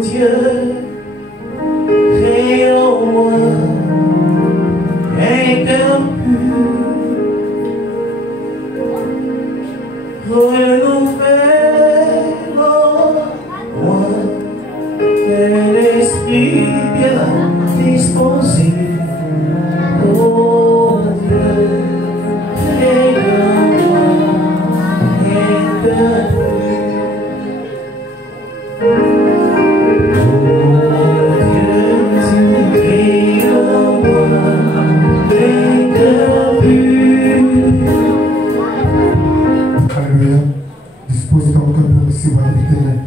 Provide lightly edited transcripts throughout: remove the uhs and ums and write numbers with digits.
Dieu, crée en moi un cœur pur, renouvelle en moi un esprit bien disposé. Oh Dieu, crée en moi un cœur pur. Dispose ton cœur pour recevoir l'Éternel.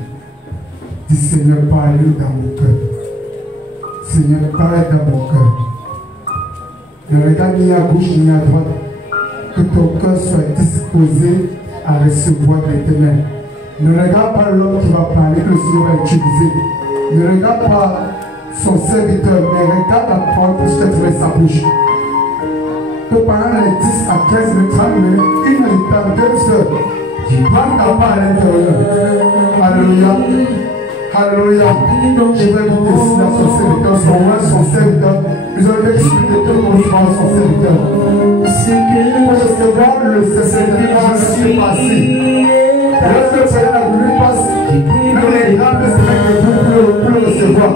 Dis Seigneur, parle dans mon cœur. Seigneur, parle dans mon cœur. Ne regarde ni à gauche ni à droite. Que ton cœur soit disposé à recevoir l'Éternel. Ne regarde pas l'homme qui va parler, que le Seigneur va utiliser. Ne regarde pas son serviteur, mais regarde la parole pour se trouver sa bouche. Que pendant les 10 à 15 minutes, 30 minutes, 1 minute, 2 heures, prends ta part à l'intérieur. Alléluia. Alléluia. Je vais vous dessiner à son serviteur, son serviteur. Nous allons expliquer tout pour son serviteur. Pour recevoir le serviteur qui s'est passé. Lorsque le Seigneur a voulu passer, même les grands ne seraient que pour le recevoir.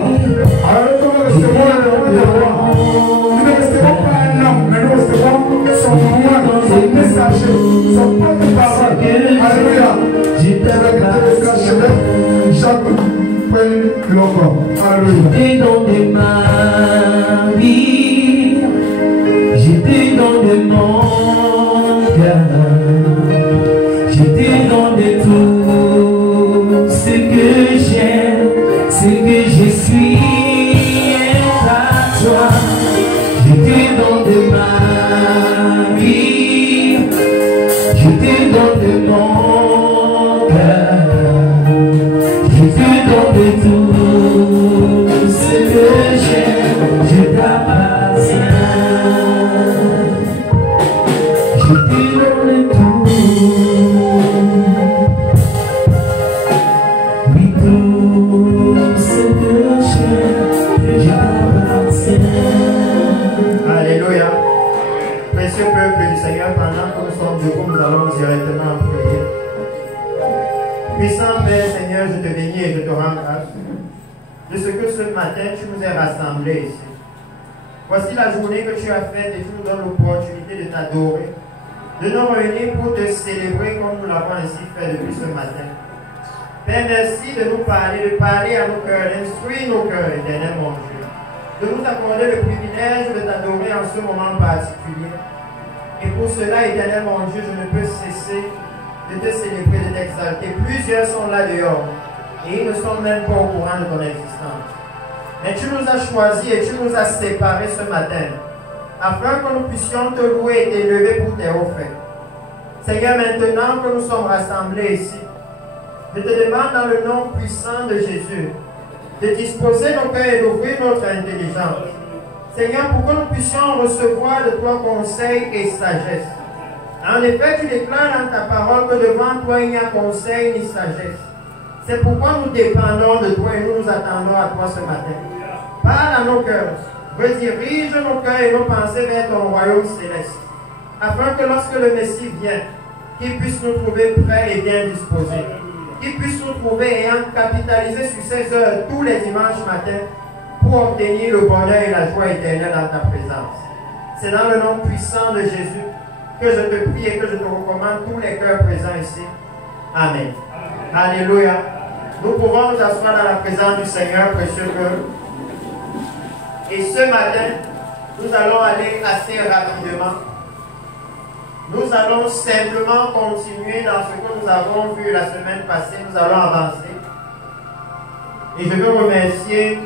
Alors que nous recevons le roi, nous ne recevons pas un homme, mais nous recevons son moine, son messager, son porte-parole. Alléluia. Je vais quitter le chevet, Jacques, prenne l'encore. Alléluia. J'étais dans des maris, j'étais dans des mangas, j'étais dans des tout. Ce que j'aime, ce que je suis est à toi. J'étais dans des maris, j'étais dans des mangas, j'étais dans des tout. Ce que j'aime, je t'appartiens. J'étais dans les tout. Oui, tout ce que j'aime, je t'appartiens. Alléluia. Précieux peuple du Seigneur, pendant que nous sommes debout, nous allons directement en prière. Puissant Père, Seigneur, je te bénis et je te rends grâce de ce que ce matin tu nous as rassemblés ici. Voici la journée que tu as faite et tu nous donnes l'opportunité de t'adorer, de nous réunir pour te célébrer comme nous l'avons ainsi fait depuis ce matin. Père, merci de nous parler, de parler à nos cœurs, d'instruire nos cœurs, éternel mon Dieu, de nous accorder le privilège de t'adorer en ce moment particulier. Et pour cela, éternel mon Dieu, je ne peux cesser de te célébrer, de t'exalter. Plusieurs sont là dehors et ils ne sont même pas au courant de ton existence. Mais tu nous as choisis et tu nous as séparés ce matin afin que nous puissions te louer et t'élever pour tes hauts faits. Seigneur, maintenant que nous sommes rassemblés ici, je te demande dans le nom puissant de Jésus de disposer nos cœurs et d'ouvrir notre intelligence. Seigneur, pour que nous puissions recevoir de toi conseil et sagesse. En effet, tu déclares dans ta parole que devant toi il n'y a conseil ni sagesse. C'est pourquoi nous dépendons de toi et nous nous attendons à toi ce matin. Parle à nos cœurs, redirige nos cœurs et nos pensées vers ton royaume céleste, afin que lorsque le Messie vient, qu'il puisse nous trouver prêts et bien disposés, qu'il puisse nous trouver ayant capitalisé sur ces heures tous les dimanches matins pour obtenir le bonheur et la joie éternelle dans ta présence. C'est dans le nom puissant de Jésus que je te prie et que je te recommande tous les cœurs présents ici. Amen. Alléluia. Nous pouvons nous asseoir dans la présence du Seigneur, précieux cœur. Et ce matin, nous allons aller assez rapidement. Nous allons simplement continuer dans ce que nous avons vu la semaine passée. Nous allons avancer. Et je veux remercier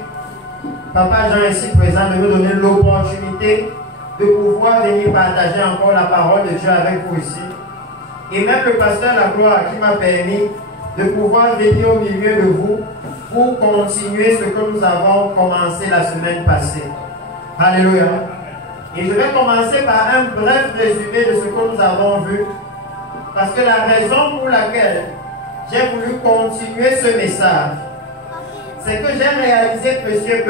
Papa Jean ici présent de nous donner l'opportunité de pouvoir venir partager encore la parole de Dieu avec vous ici. Et même le pasteur La Gloire qui m'a permis de pouvoir venir au milieu de vous pour continuer ce que nous avons commencé la semaine passée. Alléluia. Et je vais commencer par un bref résumé de ce que nous avons vu. Parce que la raison pour laquelle j'ai voulu continuer ce message, c'est que j'ai réalisé, monsieur,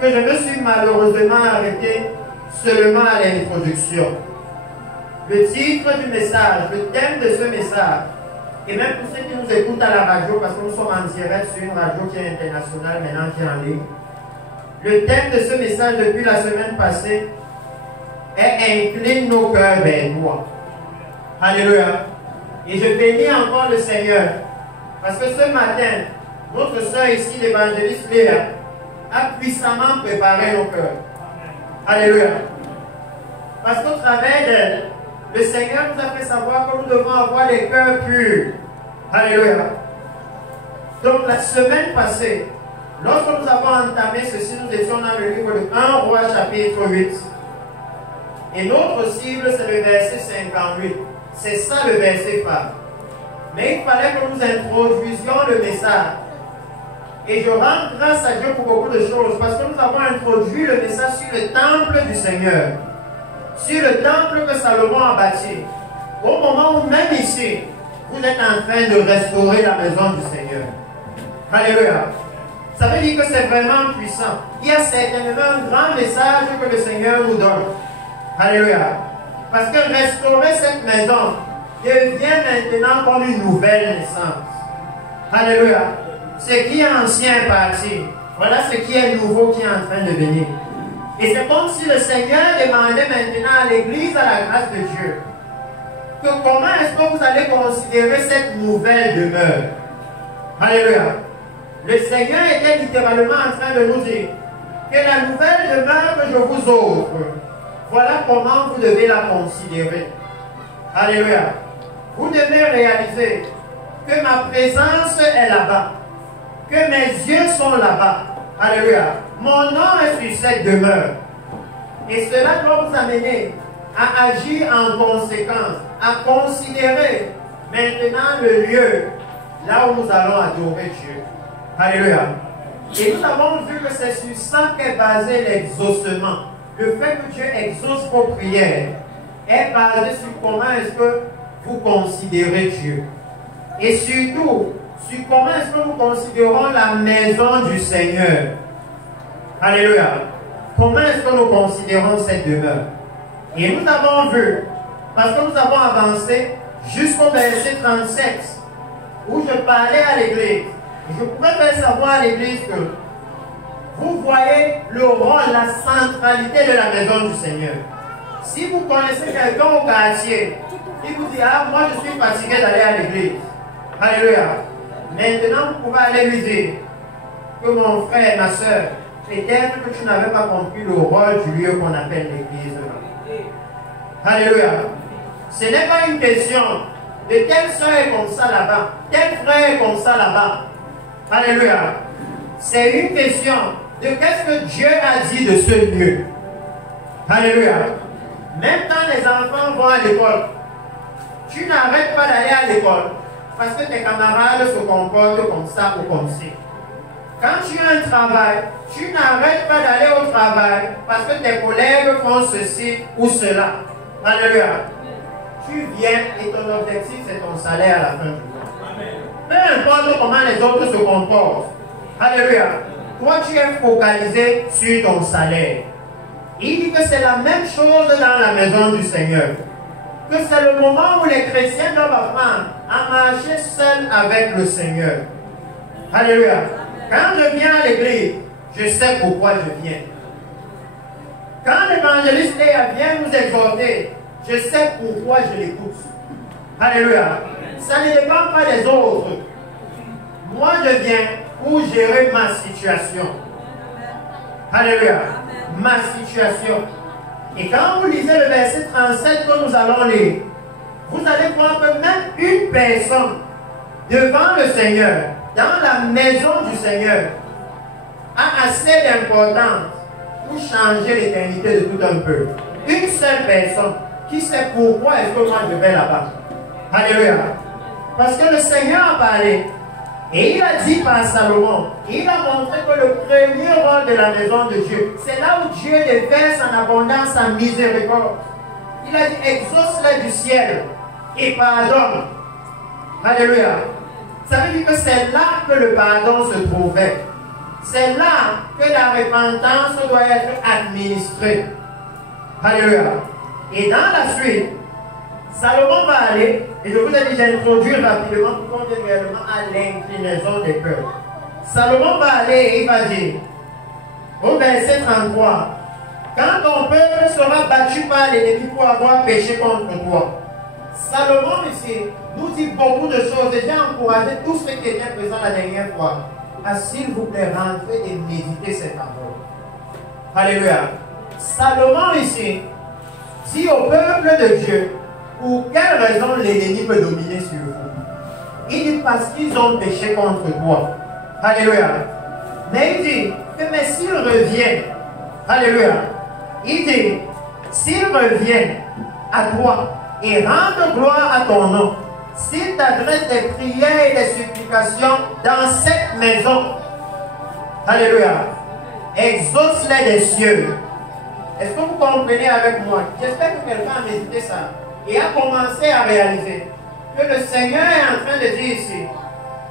que je me suis malheureusement arrêté seulement à l'introduction. Le titre du message, le thème de ce message, et même pour ceux qui nous écoutent à la radio, parce que nous sommes en direct sur une radio qui est internationale, maintenant qui est en ligne, le thème de ce message depuis la semaine passée est « Incline nos cœurs vers toi ». Alléluia. Et je bénis encore le Seigneur, parce que ce matin, notre sœur ici, l'évangéliste Léa, a puissamment préparé nos cœurs. Alléluia. Parce qu'au travers d'elle, le Seigneur nous a fait savoir que nous devons avoir des cœurs purs. Alléluia. Donc la semaine passée, lorsque nous avons entamé ceci, nous étions dans le livre de 1 Roi chapitre 8. Et notre cible, c'est le verset 58. C'est ça le verset phare. Mais il fallait que nous introduisions le message. Et je rends grâce à Dieu pour beaucoup de choses, parce que nous avons introduit le message sur le temple du Seigneur. Sur le temple que Salomon a bâti. Au moment où même ici, vous êtes en train de restaurer la maison du Seigneur. Alléluia. Ça veut dire que c'est vraiment puissant. Il y a certainement un grand message que le Seigneur nous donne. Alléluia. Parce que restaurer cette maison devient maintenant comme une nouvelle naissance. Alléluia. Ce qui est ancien est parti. Voilà ce qui est nouveau qui est en train de venir. Et c'est comme si le Seigneur demandait maintenant à l'Église, à la grâce de Dieu, que comment est-ce que vous allez considérer cette nouvelle demeure. Alléluia. Le Seigneur était littéralement en train de nous dire que la nouvelle demeure que je vous offre, voilà comment vous devez la considérer. Alléluia. Vous devez réaliser que ma présence est là-bas, que mes yeux sont là-bas. Alléluia. Mon nom est sur cette demeure. Et cela doit vous amener à agir en conséquence, à considérer maintenant le lieu là où nous allons adorer Dieu. Alléluia. Et nous avons vu que c'est sur ça qu'est basé l'exaucement. Le fait que Dieu exauce vos prières est basé sur comment est-ce que vous considérez Dieu. Et surtout, sur comment est-ce que nous considérons la maison du Seigneur. Alléluia. Comment est-ce que nous considérons cette demeure? Et nous avons vu, parce que nous avons avancé jusqu'au verset 37, où je parlais à l'église. Je pourrais faire savoir à l'église que vous voyez le rôle, la centralité de la maison du Seigneur. Si vous connaissez quelqu'un au quartier, qui vous dit, ah, moi je suis fatigué d'aller à l'église. Alléluia. Maintenant, vous pouvez aller lui dire que mon frère, ma soeur, peut-être que tu n'avais pas compris le rôle du lieu qu'on appelle l'église. Alléluia. Ce n'est pas une question de telle soeur est comme ça là-bas, tel frère est comme ça là-bas. Alléluia. C'est une question de qu'est-ce que Dieu a dit de ce lieu. Alléluia. Même quand les enfants vont à l'école, tu n'arrêtes pas d'aller à l'école parce que tes camarades se comportent comme ça ou comme ci. Quand tu as un travail, tu n'arrêtes pas d'aller au travail parce que tes collègues font ceci ou cela. Alléluia. Tu viens et ton objectif c'est ton salaire à la fin du mois. Peu importe comment les autres se comportent. Alléluia. Toi tu es focalisé sur ton salaire. Il dit que c'est la même chose dans la maison du Seigneur. Que c'est le moment où les chrétiens doivent apprendre à marcher seuls avec le Seigneur. Alléluia. Quand je viens à l'église, je sais pourquoi je viens. Quand l'évangéliste Léa vient nous exhorter, je sais pourquoi je l'écoute. Alléluia. Ça ne dépend pas des autres. Moi, je viens pour gérer ma situation. Alléluia. Ma situation. Et quand vous lisez le verset 37 que nous allons lire, vous allez voir que même une personne devant le Seigneur, dans la maison du Seigneur, a assez d'importance pour changer l'éternité de tout un peu. Une seule personne qui sait pourquoi est-ce que moi je vais là-bas. Alléluia. Parce que le Seigneur a parlé et il a dit par Salomon, il a montré que le premier rôle de la maison de Dieu, c'est là où Dieu déverse en abondance sa miséricorde. Il a dit, exauce-les du ciel et pardonne. Alléluia. Ça veut dire que c'est là que le pardon se trouvait. C'est là que la repentance doit être administrée. Alléluia. Et dans la suite, Salomon va aller, et je vous ai dit, j'introduis rapidement pour qu'on vienne réellement à l'inclinaison des cœurs. Salomon va aller et il va dire, au verset 33, quand ton peuple sera battu par l'ennemi pour avoir péché contre toi. Salomon ici nous dit beaucoup de choses. Déjà encouragé tous ceux qui étaient présents la dernière fois à, s'il vous plaît, rentrer et méditer ces paroles. Alléluia. Salomon ici dit au peuple de Dieu, pour quelle raison l'ennemi peut dominer sur vous? Il dit parce qu'ils ont péché contre toi. Alléluia. Mais il dit que mais s'ils reviennent, alléluia, il dit, s'ils reviennent à toi et rendent gloire à ton nom, s'ils t'adressent des prières et des supplications dans cette maison, alléluia, exauce-les des cieux. Est-ce que vous comprenez avec moi? J'espère que quelqu'un a médité ça et a commencé à réaliser que le Seigneur est en train de dire ici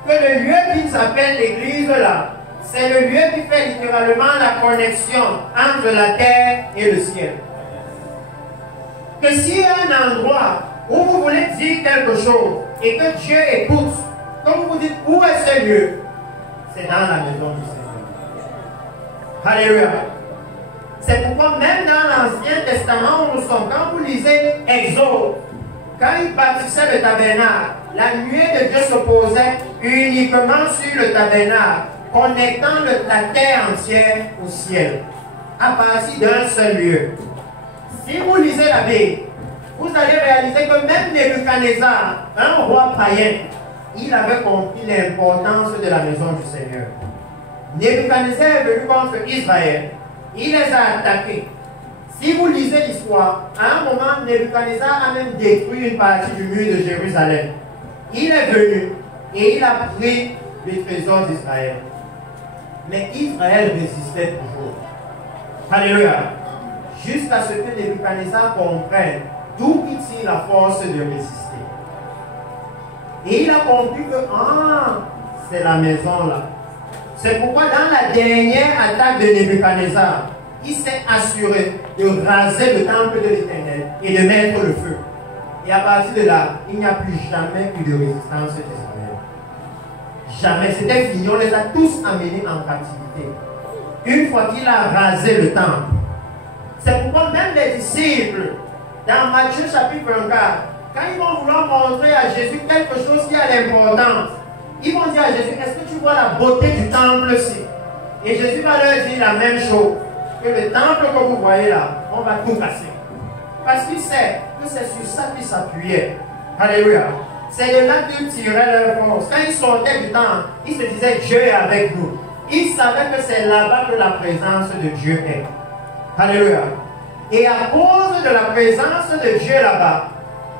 que le lieu qui s'appelle l'église là, c'est le lieu qui fait littéralement la connexion entre la terre et le ciel. Que s'il y a un endroit où vous voulez dire quelque chose et que Dieu écoute, quand vous vous dites où est ce lieu, c'est dans la maison du Seigneur. Alléluia. C'est pourquoi même dans l'Ancien Testament où nous sommes, quand vous lisez Exode, quand il bâtissait le tabernacle, la nuée de Dieu se posait uniquement sur le tabernacle, connectant la terre entière au ciel, à partir d'un seul lieu. Si vous lisez la Bible, vous allez réaliser que même Nebuchadnezzar, un roi païen, il avait compris l'importance de la maison du Seigneur. Nebuchadnezzar est venu contre Israël, il les a attaqués. Si vous lisez l'histoire, à un moment, Nebuchadnezzar a même détruit une partie du mur de Jérusalem. Il est venu et il a pris les trésors d'Israël. Mais Israël résistait toujours. Alléluia. Jusqu'à ce que Nebuchadnezzar comprenne d'où il tire la force de résister. Et il a compris que c'est la maison là. C'est pourquoi dans la dernière attaque de Nebuchadnezzar, il s'est assuré de raser le temple de l'Éternel et de mettre le feu. Et à partir de là, il n'y a plus jamais eu de résistance d'Israël. Jamais. C'était fini. On les a tous amenés en captivité. Une fois qu'il a rasé le temple. C'est pourquoi même les disciples, dans Matthieu chapitre 24, quand ils vont vouloir montrer à Jésus quelque chose qui a l'importance, ils vont dire à Jésus, est-ce que tu vois la beauté du temple-ci? Et Jésus va leur dire la même chose, que le temple que vous voyez là, on va tout casser. Parce qu'il sait que c'est sur ça qu'ils s'appuyaient. Alléluia. C'est de là qu'ils tiraient leur force. Quand ils sortaient du temple, ils se disaient, Dieu est avec nous. Ils savaient que c'est là-bas que la présence de Dieu est. Alléluia. Et à cause de la présence de Dieu là-bas,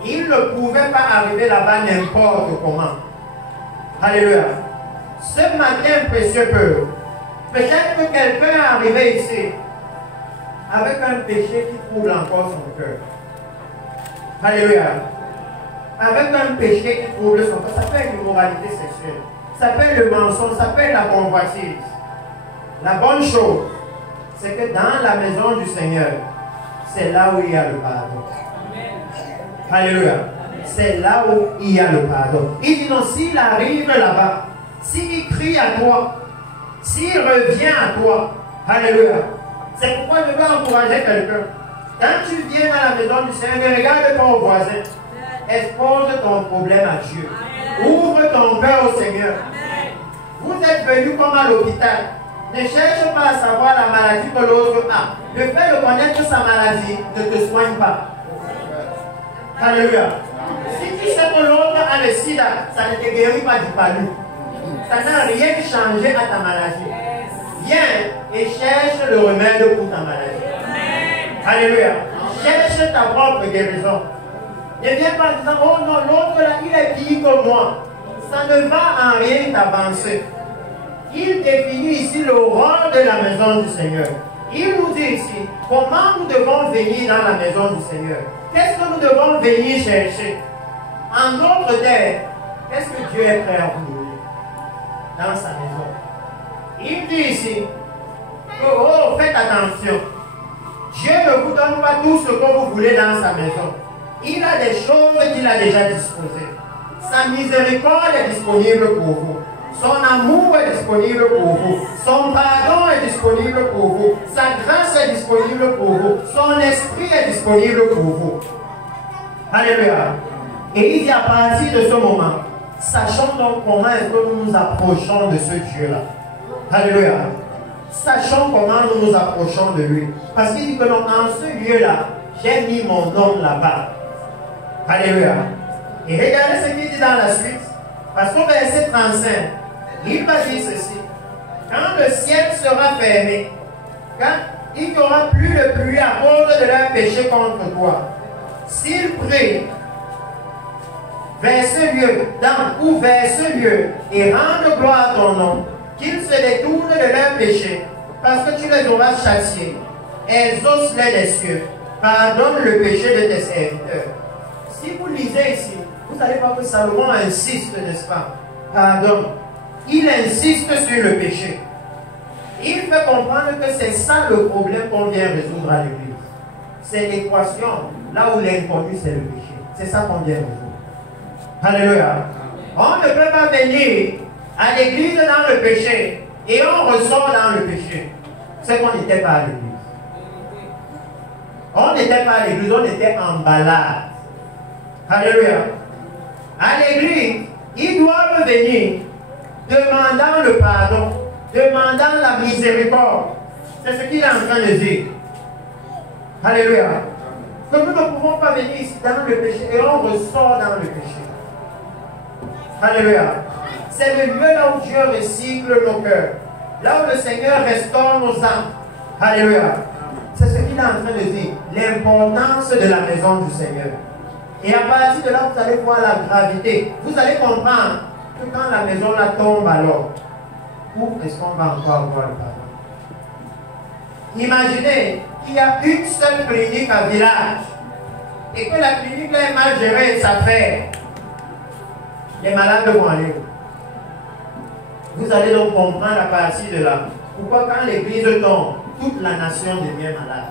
ils ne pouvaient pas arriver là-bas n'importe comment. Alléluia. Ce matin, précieux peuple, peut-être que quelqu'un est arrivé ici avec un péché qui trouble encore son cœur. Alléluia. Avec un péché qui trouble son cœur. Ça peut être l'immoralité sexuelle. Ça peut être le mensonge. Ça peut être la convoitise. La bonne chose, c'est que dans la maison du Seigneur, c'est là où il y a le pardon. Alléluia. C'est là où il y a le pardon. Il dit non, s'il arrive là-bas, s'il crie à toi, s'il revient à toi, alléluia. C'est pourquoi je veux encourager quelqu'un. Quand tu viens dans la maison du Seigneur, ne regarde pas au voisin. Expose ton problème à Dieu. Ouvre ton cœur au Seigneur. Vous êtes venu comme à l'hôpital. Ne cherche pas à savoir la maladie que l'autre a. Le fait de connaître sa maladie ne te soigne pas. Alléluia. Si tu sais que l'autre a le sida, ça ne te guérit pas du palu. Ça n'a rien changé à ta maladie. Viens et cherche le remède pour ta maladie. Alléluia. Cherche ta propre guérison. Ne viens pas en disant, oh non, l'autre là, il est pire que moi. Ça ne va en rien t'avancer. Il définit ici le rôle de la maison du Seigneur. Il nous dit ici comment nous devons venir dans la maison du Seigneur. Qu'est-ce que nous devons venir chercher? En d'autres termes, qu'est-ce que Dieu est prêt à vous donner? dans sa maison. Il dit ici, oh, faites attention. Dieu ne vous donne pas tout ce que vous voulez dans sa maison. Il a des choses qu'il a déjà disposées. Sa miséricorde est disponible pour vous. Son amour est disponible pour vous. Son pardon est disponible pour vous. Sa grâce est disponible pour vous. Son esprit est disponible pour vous. Alléluia. Et il dit à partir de ce moment, sachons donc comment est-ce que nous nous approchons de ce Dieu-là. Alléluia. Sachons comment nous nous approchons de lui. Parce qu'il dit que non, en ce lieu-là, j'ai mis mon nom là-bas. Alléluia. Et regardez ce qu'il dit dans la suite. Parce qu'au verset 35, il va dire ceci. Quand le ciel sera fermé, quand il n'y aura plus de pluie à cause de leur péché contre toi, s'ils prient vers ce lieu, vers ce lieu, et rendent gloire à ton nom, qu'ils se détournent de leur péché, parce que tu les auras châtiés, exauce-les des cieux, pardonne le péché de tes serviteurs. Si vous lisez ici, vous allez voir que Salomon insiste, n'est-ce pas? Pardon. Il insiste sur le péché. Il fait comprendre que c'est ça le problème qu'on vient résoudre à l'église. C'est l'équation, là où l'inconnu c'est le péché. C'est ça qu'on vient résoudre. Alléluia. On ne peut pas venir à l'église dans le péché et on ressort dans le péché. C'est qu'on n'était pas à l'église. On n'était pas à l'église, on était en balade. Alléluia. À l'église, ils doivent venir demandant le pardon, demandant la miséricorde. C'est ce qu'il est en train de dire. Alléluia. Que nous ne pouvons pas venir ici dans le péché et on ressort dans le péché. Alléluia. C'est le lieu là où Dieu recycle nos cœurs. Là où le Seigneur restaure nos âmes. Alléluia. C'est ce qu'il est en train de dire. L'importance de la maison du Seigneur. Et à partir de là, vous allez voir la gravité. Vous allez comprendre que quand la maison là tombe alors, où est-ce qu'on va encore avoir le pardon? Imaginez qu'il y a une seule clinique à village et que la clinique là est mal gérée, ça fait. Les malades vont aller où? Vous allez donc comprendre à partir de là pourquoi quand l'église tombe, toute la nation devient malade.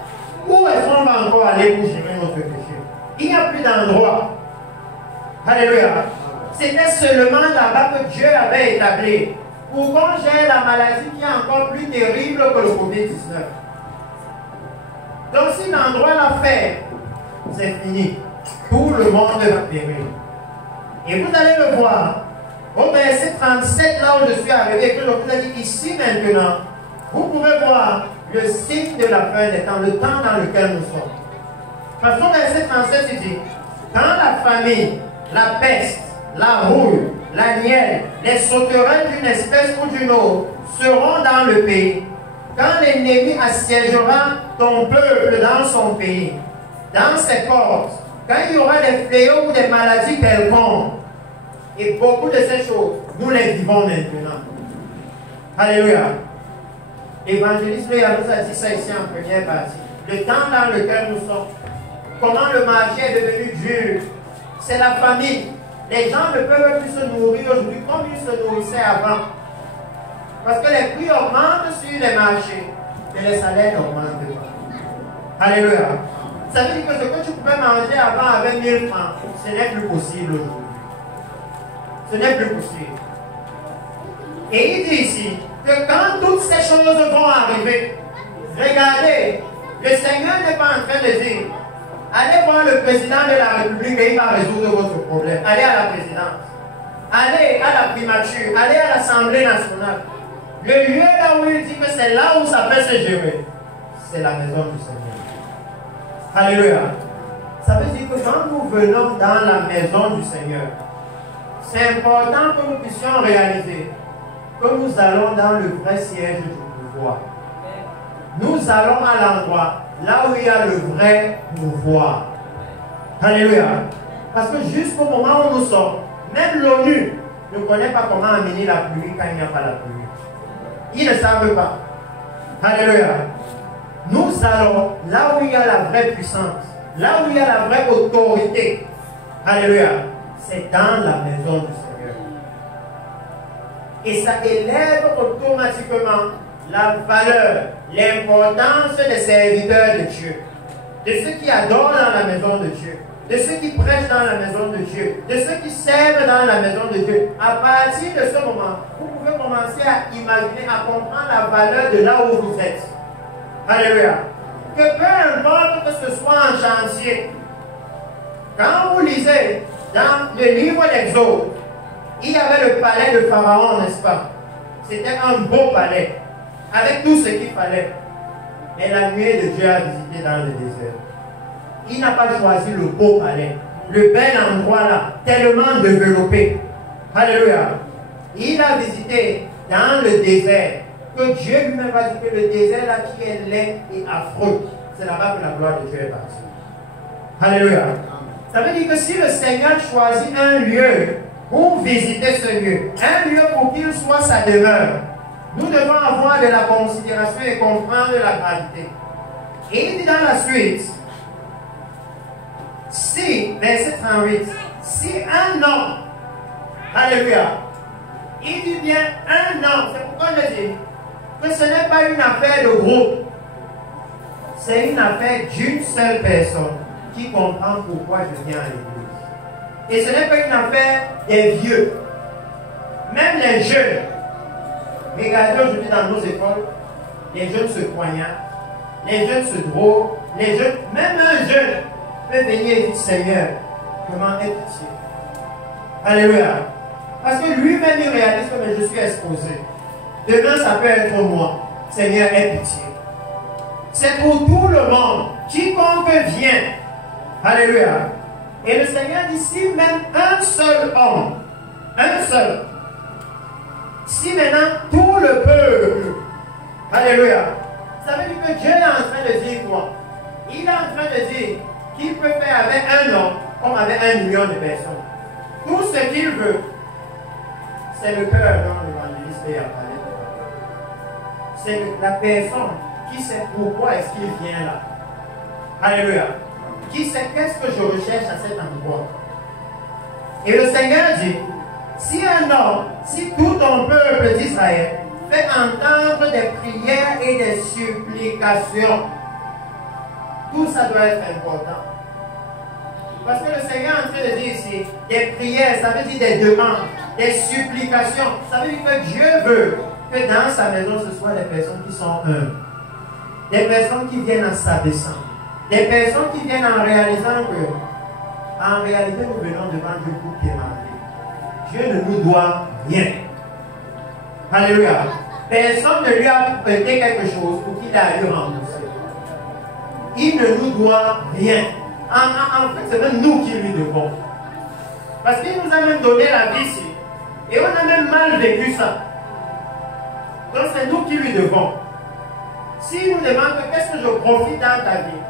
Où est-ce qu'on va encore aller pour gérer notre péché? Il n'y a plus d'endroit. Alléluia. C'était seulement là-bas que Dieu avait établi pour qu'on gère la maladie qui est encore plus terrible que le Covid-19. Donc si l'endroit l'a fait, c'est fini. Tout le monde va périr. Et vous allez le voir. Au verset 37, là où je suis arrivé, que je vous ai dit ici maintenant, vous pouvez voir le signe de la fin des temps, le temps dans lequel nous sommes. Parce qu'au verset 37, il dit, quand la famine, la peste, la rouille, la nielle, les sauterelles d'une espèce ou d'une autre seront dans le pays, quand l'ennemi assiégera ton peuple dans son pays, dans ses portes, quand il y aura des fléaux ou des maladies quelconques, et beaucoup de ces choses, nous les vivons maintenant. Alléluia. L'évangéliste nous a dit ça ici en première partie. Le temps dans lequel nous sommes, comment le marché est devenu dur, c'est la famine. Les gens ne peuvent plus se nourrir aujourd'hui comme ils se nourrissaient avant. Parce que les prix augmentent sur les marchés, mais les salaires n'augmentent pas. Alléluia. Ça veut dire que ce que tu pouvais manger avant avec 1000 francs, ce n'est plus possible aujourd'hui. Ce n'est plus possible. Et il dit ici que quand toutes ces choses vont arriver, regardez, le Seigneur n'est pas en train de dire, allez voir le président de la République et il va résoudre votre problème. Allez à la présidence. Allez à la primature. Allez à l'Assemblée nationale. Le lieu là où il dit que c'est là où ça peut se gérer, c'est la maison du Seigneur. Alléluia. Ça veut dire que quand nous venons dans la maison du Seigneur, c'est important que nous puissions réaliser que nous allons dans le vrai siège du pouvoir. Nous allons à l'endroit là où il y a le vrai pouvoir. Alléluia. Parce que jusqu'au moment où nous sommes, même l'ONU ne connaît pas comment amener la pluie quand il n'y a pas la pluie. Ils ne savent pas. Alléluia. Nous allons là où il y a la vraie puissance, là où il y a la vraie autorité. Alléluia. C'est dans la maison du Seigneur. Et ça élève automatiquement la valeur, l'importance des serviteurs de Dieu, de ceux qui adorent dans la maison de Dieu, de ceux qui prêchent dans la maison de Dieu, de ceux qui servent dans la maison de Dieu. À partir de ce moment, vous pouvez commencer à imaginer, à comprendre la valeur de là où vous êtes. Alléluia. Que peu importe que ce soit en chantier, quand vous lisez dans le livre d'Exode, il y avait le palais de Pharaon, n'est-ce pas? C'était un beau palais, avec tout ce qu'il fallait. Mais la nuée de Dieu a visité dans le désert. Il n'a pas choisi le beau palais, le bel endroit là, tellement développé. Alléluia. Il a visité dans le désert, que Dieu lui-même a dit que le désert là qui est laid et affreux, c'est là-bas que la gloire de Dieu est partie. Alléluia. Ça veut dire que si le Seigneur choisit un lieu pour visiter ce lieu, un lieu pour qu'il soit sa demeure, nous devons avoir de la considération et comprendre la gravité. Et il dit dans la suite, si, verset 38, si un homme, alléluia, il dit bien un homme, c'est pourquoi je dis que ce n'est pas une affaire de groupe, c'est une affaire d'une seule personne qui comprend pourquoi je viens à l'église. Et ce n'est pas une affaire des vieux, même les jeunes. Regardez aujourd'hui dans nos écoles, les jeunes se poignardent, les jeunes se droguent, les jeunes, même un jeune peut venir et dire Seigneur, comment aie pitié. Alléluia. Parce que lui-même il réalise que je suis exposé. Demain ça peut être moi. Seigneur, aie pitié. C'est pour tout le monde. Quiconque vient. Alléluia. Et le Seigneur dit si même un seul homme, un seul, si maintenant tout le peuple, alléluia, ça veut dire que Dieu est en train de dire quoi? Il est en train de dire qu'il peut faire avec un homme comme avec 1 million de personnes. Tout ce qu'il veut, c'est le cœur dont l'évangéliste a parlé. C'est la personne qui sait pourquoi est-ce qu'il vient là. Alléluia. Qui sait qu'est-ce que je recherche à cet endroit. Et le Seigneur dit, si un homme, si tout ton peuple d'Israël fait entendre des prières et des supplications, tout ça doit être important. Parce que le Seigneur est en train de dire ici, des prières, ça veut dire des demandes, des supplications. Ça veut dire que Dieu veut que dans sa maison, ce soit des personnes qui sont humbles. Des personnes qui viennent en s'abaissant. Des personnes qui viennent en réalisant que, en réalité, nous venons devant Dieu pour quémander. Dieu ne nous doit rien. Alléluia. Personne ne lui a prêté quelque chose pour qu'il aille rembourser. Il ne nous doit rien. En fait, c'est même nous qui lui devons. Parce qu'il nous a même donné la vie ici. Et on a même mal vécu ça. Donc c'est nous qui lui devons. S'il nous demande qu'est-ce que je profite dans ta vie,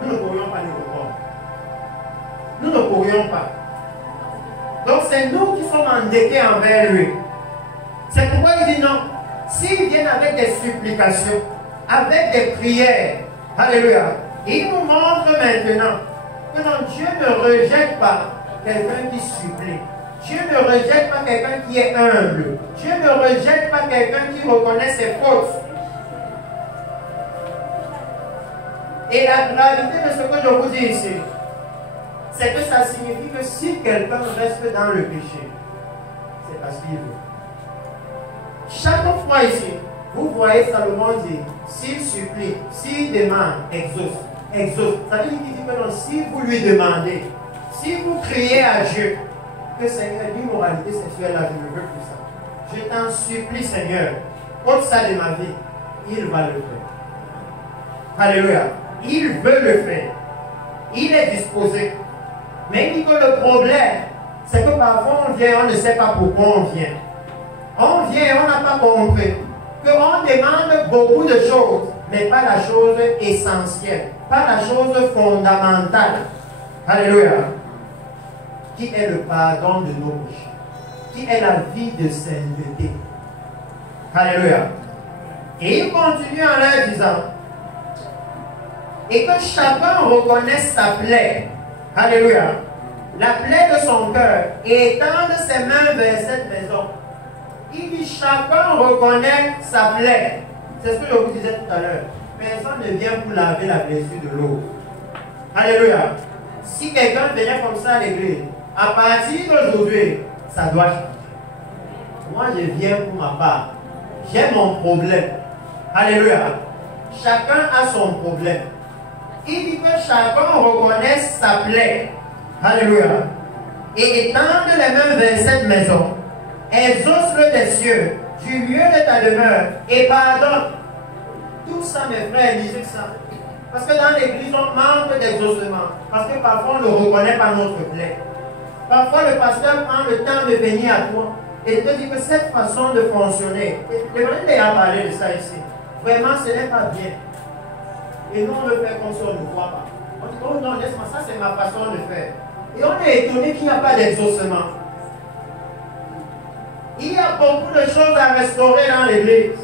nous ne pourrions pas lui répondre. Nous ne pourrions pas. Donc c'est nous qui sommes endettés envers lui. C'est pourquoi il dit non. S'ils viennent avec des supplications, avec des prières, alléluia, il nous montre maintenant que non, Dieu ne rejette pas quelqu'un qui supplie. Dieu ne rejette pas quelqu'un qui est humble. Dieu ne rejette pas quelqu'un qui reconnaît ses fautes. Et la gravité de ce que je vous dis ici, c'est que ça signifie que si quelqu'un reste dans le péché, c'est parce qu'il veut. Chaque fois ici, vous voyez Salomon dire, s'il supplie, s'il demande, exauce, exauce. Ça veut dire qu'il dit que non, si vous lui demandez, si vous criez à Dieu, que Seigneur, l'immoralité sexuelle là, je ne veux plus ça. Je t'en supplie, Seigneur, ôte ça de ma vie, il va le faire. Alléluia. Il veut le faire. Il est disposé. Mais il dit que le problème, c'est que parfois on vient, on ne sait pas pourquoi on vient. On vient, on n'a pas compris. Qu'on demande beaucoup de choses, mais pas la chose essentielle, pas la chose fondamentale. Alléluia. Qui est le pardon de nos péchés, qui est la vie de sainteté. Alléluia. Et il continue en leur disant, et que chacun reconnaisse sa plaie. Alléluia. La plaie de son cœur, et étende ses mains vers cette maison. Il dit chacun reconnaît sa plaie. C'est ce que je vous disais tout à l'heure. Personne ne vient pour laver la blessure de l'autre. Alléluia. Si quelqu'un venait comme ça à l'église, à partir d'aujourd'hui, ça doit changer. Moi, je viens pour ma part. J'ai mon problème. Alléluia. Chacun a son problème. Il dit que chacun reconnaisse sa plaie. Alléluia. Et étende les mains vers cette maison. Exauce-le des cieux, du mieux de ta demeure, et pardonne. Tout ça, mes frères, lisez ça. Parce que dans l'église, on manque d'exaucement. Parce que parfois, on ne reconnaît pas notre plaie. Parfois, le pasteur prend le temps de venir à toi et te dit que cette façon de fonctionner, j'aimerais à parler de ça ici. Vraiment, ce n'est pas bien. Et nous, on le fait comme si on ne voit pas. On dit, oh non, laisse-moi, ça c'est ma façon de faire. Et on est étonné qu'il n'y a pas d'exaucement. Il y a beaucoup de choses à restaurer dans l'église.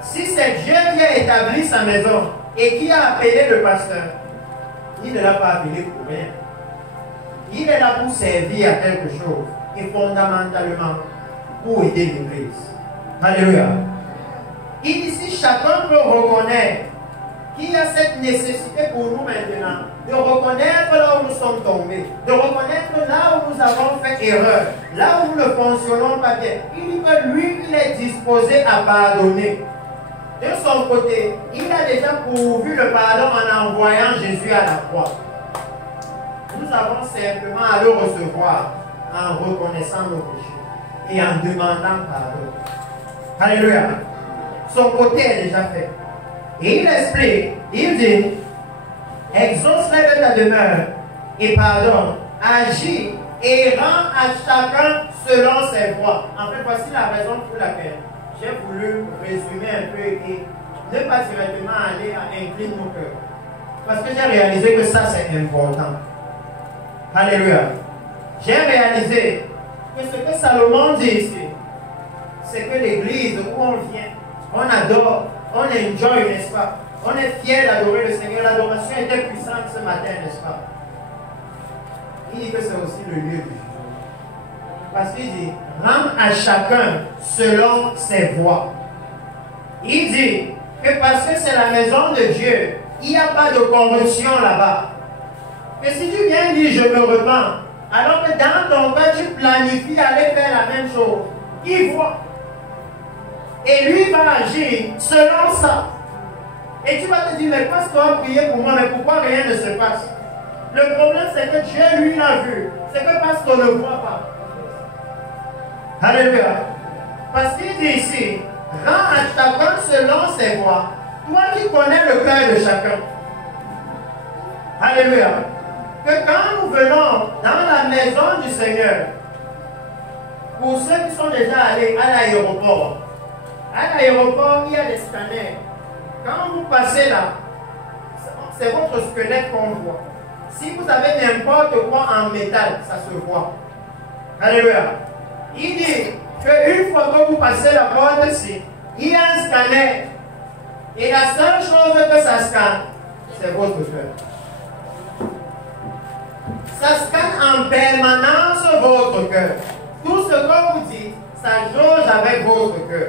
Si c'est Dieu qui a établi sa maison et qui a appelé le pasteur, il ne l'a pas appelé pour rien. Il est là pour servir à quelque chose et fondamentalement pour aider l'église. Alléluia. Il dit si chacun peut reconnaître qu'il y a cette nécessité pour nous maintenant de reconnaître là où nous sommes tombés, de reconnaître là où nous avons fait erreur, là où nous ne fonctionnons pas bien. Il dit que lui, il est disposé à pardonner. De son côté, il a déjà pourvu le pardon en envoyant Jésus à la croix. Nous avons simplement à le recevoir en reconnaissant nos péchés et en demandant pardon. Alléluia. Son côté est déjà fait. Et il explique, il dit, exauce-les de ta demeure et pardonne, agis et rends à chacun selon ses voies. En fait, voici la raison pour laquelle j'ai voulu résumer un peu et ne pas directement aller à incliner nos cœurs. Parce que j'ai réalisé que ça c'est important. Alléluia. J'ai réalisé que ce que Salomon dit ici, c'est que l'église où on vient, on adore, on enjoy, n'est-ce pas? On est fier d'adorer le Seigneur. L'adoration était puissante ce matin, n'est-ce pas? Il dit que c'est aussi le lieu du jugement. Parce qu'il dit, rends à chacun selon ses voies. Il dit que parce que c'est la maison de Dieu, il n'y a pas de corruption là-bas. Et si tu viens dire je me repens, alors que dans ton cœur tu planifies aller faire la même chose, il voit. Et lui va agir selon ça. Et tu vas te dire, mais pasteur, priez pour moi, mais pourquoi rien ne se passe? Le problème, c'est que Dieu, lui, l'a vu. C'est que pasteur ne voit pas. Alléluia. Parce qu'il dit ici, rends à chacun selon ses voies. Toi qui connais le cœur de chacun. Alléluia. Que quand nous venons dans la maison du Seigneur, pour ceux qui sont déjà allés à l'aéroport, il y a des scanners. Quand vous passez là, c'est votre squelette qu'on voit. Si vous avez n'importe quoi en métal, ça se voit. Alléluia. Il dit qu'une fois que vous passez la porte ici, il y a un scanner. Et la seule chose que ça scanne, c'est votre cœur. Ça scanne en permanence votre cœur. Tout ce que vous dites, ça jauge avec votre cœur.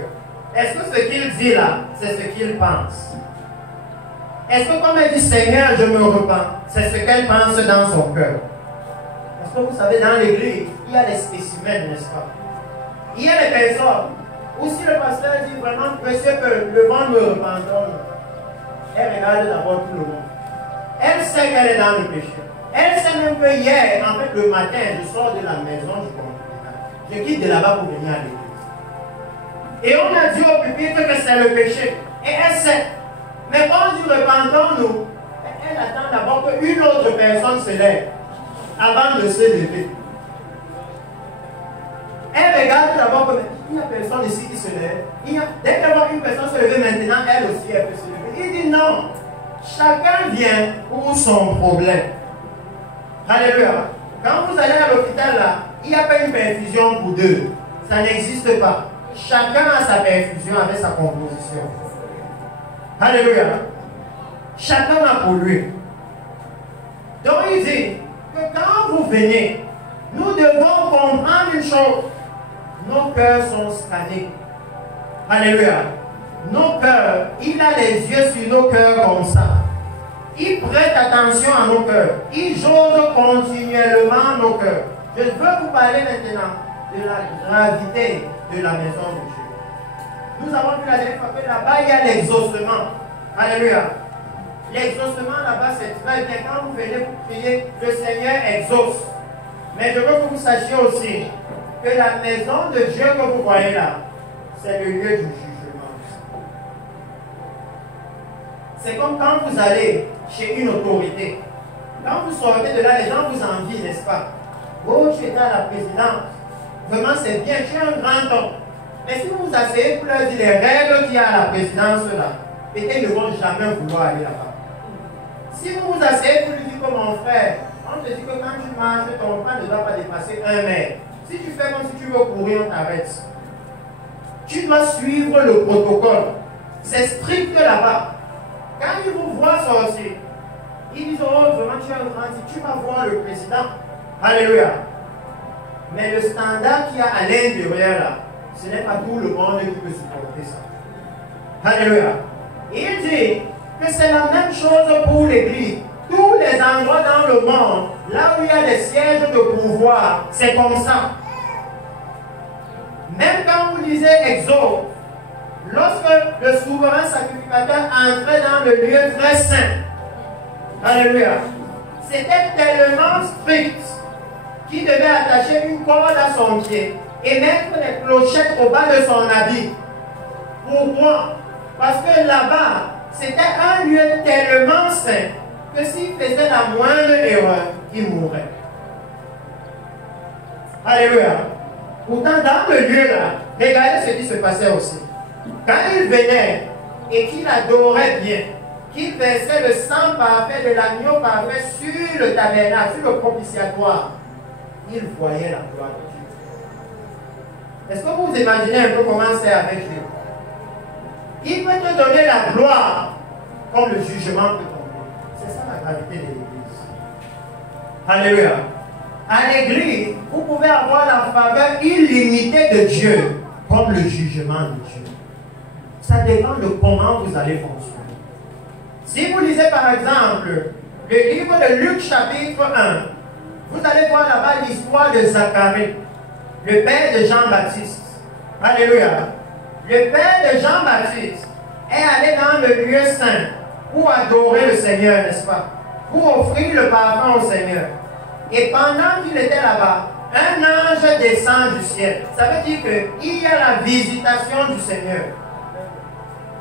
Est-ce que ce qu'il dit là, c'est ce qu'il pense? Est-ce que comme elle dit Seigneur, je me repens, c'est ce qu'elle pense dans son cœur? Parce que vous savez, dans l'église, il y a des spécimens, n'est-ce pas? Il y a des personnes où si le pasteur dit vraiment, monsieur, que le monde me repentons, elle regarde d'abord tout le monde. Elle sait qu'elle est dans le péché. Elle sait même que hier, en fait, le matin, je sors de la maison du concubinage. Je quitte de là-bas pour venir à l'église. Et on a dit au pupitre que c'est le péché. Et elle sait. Mais quand on dit repentons-nous, elle attend d'abord qu'une autre personne se lève avant de se lever. Elle regarde d'abord que il n'y a personne ici qui se lève. Dès qu'elle voit une personne se lever maintenant, elle aussi elle peut se lever. Il dit non. Chacun vient pour son problème. Alléluia. Quand vous allez à l'hôpital là, il n'y a pas une perfusion pour deux. Ça n'existe pas. Chacun a sa perfusion avec sa composition. Alléluia. Chacun a pour lui. Donc il dit que quand vous venez, nous devons comprendre une chose. nos cœurs sont scannés. Alléluia. Nos cœurs, il a les yeux sur nos cœurs comme ça. Il prête attention à nos cœurs. Il jauge continuellement nos cœurs. Je veux vous parler maintenant de la gravité de la maison de Dieu. Nous avons vu la dernière fois que là-bas, il y a l'exaucement. Alléluia. L'exaucement là-bas, c'est très bien. Quand vous venez pour prier, le Seigneur exauce. Mais je veux que vous sachiez aussi que la maison de Dieu que vous voyez là, c'est le lieu du jugement. C'est comme quand vous allez chez une autorité. Quand vous sortez de là, les gens vous envient, n'est-ce pas? Oh, tu étais à la présidence. Vraiment, c'est bien, tu es un grand homme. Mais si vous vous asseyez pour leur dire les règles qu'il y a à la présidence là, peut-être ils ne vont jamais vouloir aller là-bas. Si vous vous asseyez pour lui dire que mon frère, on te dit que quand tu marches, ton pas ne doit pas dépasser 1 mètre. Si tu fais comme si tu veux courir, on t'arrête. Tu dois suivre le protocole. C'est strict là-bas. Quand ils vous voient sortir, ils disent, oh, vraiment, tu es un grand, tu vas voir le président. Alléluia. Mais le standard qu'il y a à l'intérieur là, ce n'est pas tout le monde qui peut supporter ça. Alléluia. Il dit que c'est la même chose pour l'Église. Tous les endroits dans le monde, là où il y a des sièges de pouvoir, c'est comme ça. Même quand vous lisez Exode, lorsque le souverain sacrificateur entrait dans le lieu très saint, alléluia, c'était tellement strict qu'il devait attacher une corde à son pied et mettre des clochettes au bas de son habit. Pourquoi? Parce que là-bas, c'était un lieu tellement saint que s'il faisait la moindre erreur, il mourrait. Alléluia. Pourtant, dans le lieu là, regardez ce qui se passait aussi. Quand il venait et qu'il adorait bien, qu'il versait le sang parfait de l'agneau parfait sur le tabernacle, sur le propitiatoire, il voyait la gloire de Dieu. Est-ce que vous vous imaginez un peu comment c'est avec Dieu? Il peut te donner la gloire comme le jugement peut tomber. C'est ça la gravité de l'Église. Alléluia. À l'Église, vous pouvez avoir la faveur illimitée de Dieu comme le jugement de Dieu. Ça dépend de comment vous allez fonctionner. Si vous lisez par exemple le livre de Luc chapitre 1, vous allez voir là-bas l'histoire de Zacharie, le père de Jean-Baptiste. Alléluia. Le père de Jean-Baptiste est allé dans le lieu saint pour adorer le Seigneur, n'est-ce pas? Pour offrir le parfum au Seigneur. Et pendant qu'il était là-bas, un ange descend du ciel. Ça veut dire qu'il y a la visitation du Seigneur.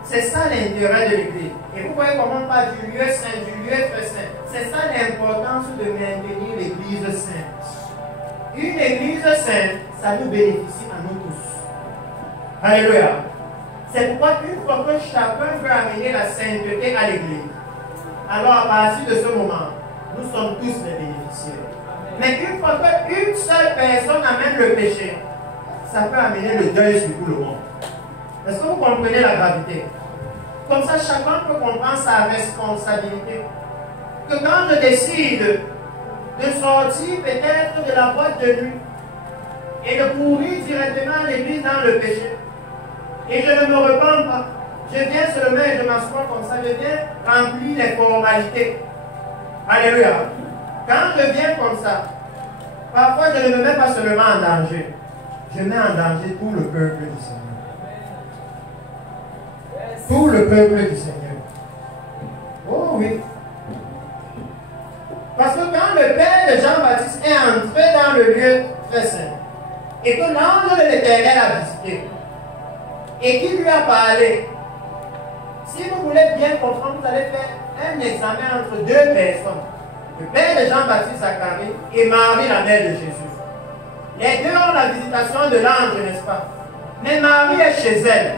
C'est ça l'intérêt de l'Église. Et vous voyez comment on parle du lieu saint, du lieu très saint. C'est ça l'importance de maintenir l'Église sainte. Une Église sainte, ça nous bénéficie à nous tous. Alléluia. C'est pourquoi une fois que chacun veut amener la sainteté à l'Église, alors à partir de ce moment, nous sommes tous les bénéficiaires. Mais une fois qu'une seule personne amène le péché, ça peut amener le deuil sur tout le monde. Est-ce que vous comprenez la gravité? Comme ça, chacun peut comprendre sa responsabilité. Que quand je décide de sortir peut-être de la boîte de nuit et de courir directement à l'église dans le péché, et je ne me repens pas, je viens seulement et je m'assois comme ça, je viens remplir les formalités. Alléluia. Quand je viens comme ça, parfois je ne me mets pas seulement en danger, je mets en danger tout le peuple du Seigneur. Tout le peuple du Seigneur. Oh oui. Parce que quand le père de Jean-Baptiste est entré dans le lieu très saint, et que l'ange de l'Éternel a visité, et qu'il lui a parlé, si vous voulez bien comprendre, vous allez faire un examen entre deux personnes. Le père de Jean-Baptiste Zacharie et Marie, la mère de Jésus. Les deux ont la visitation de l'ange, n'est-ce pas? Mais Marie est chez elle.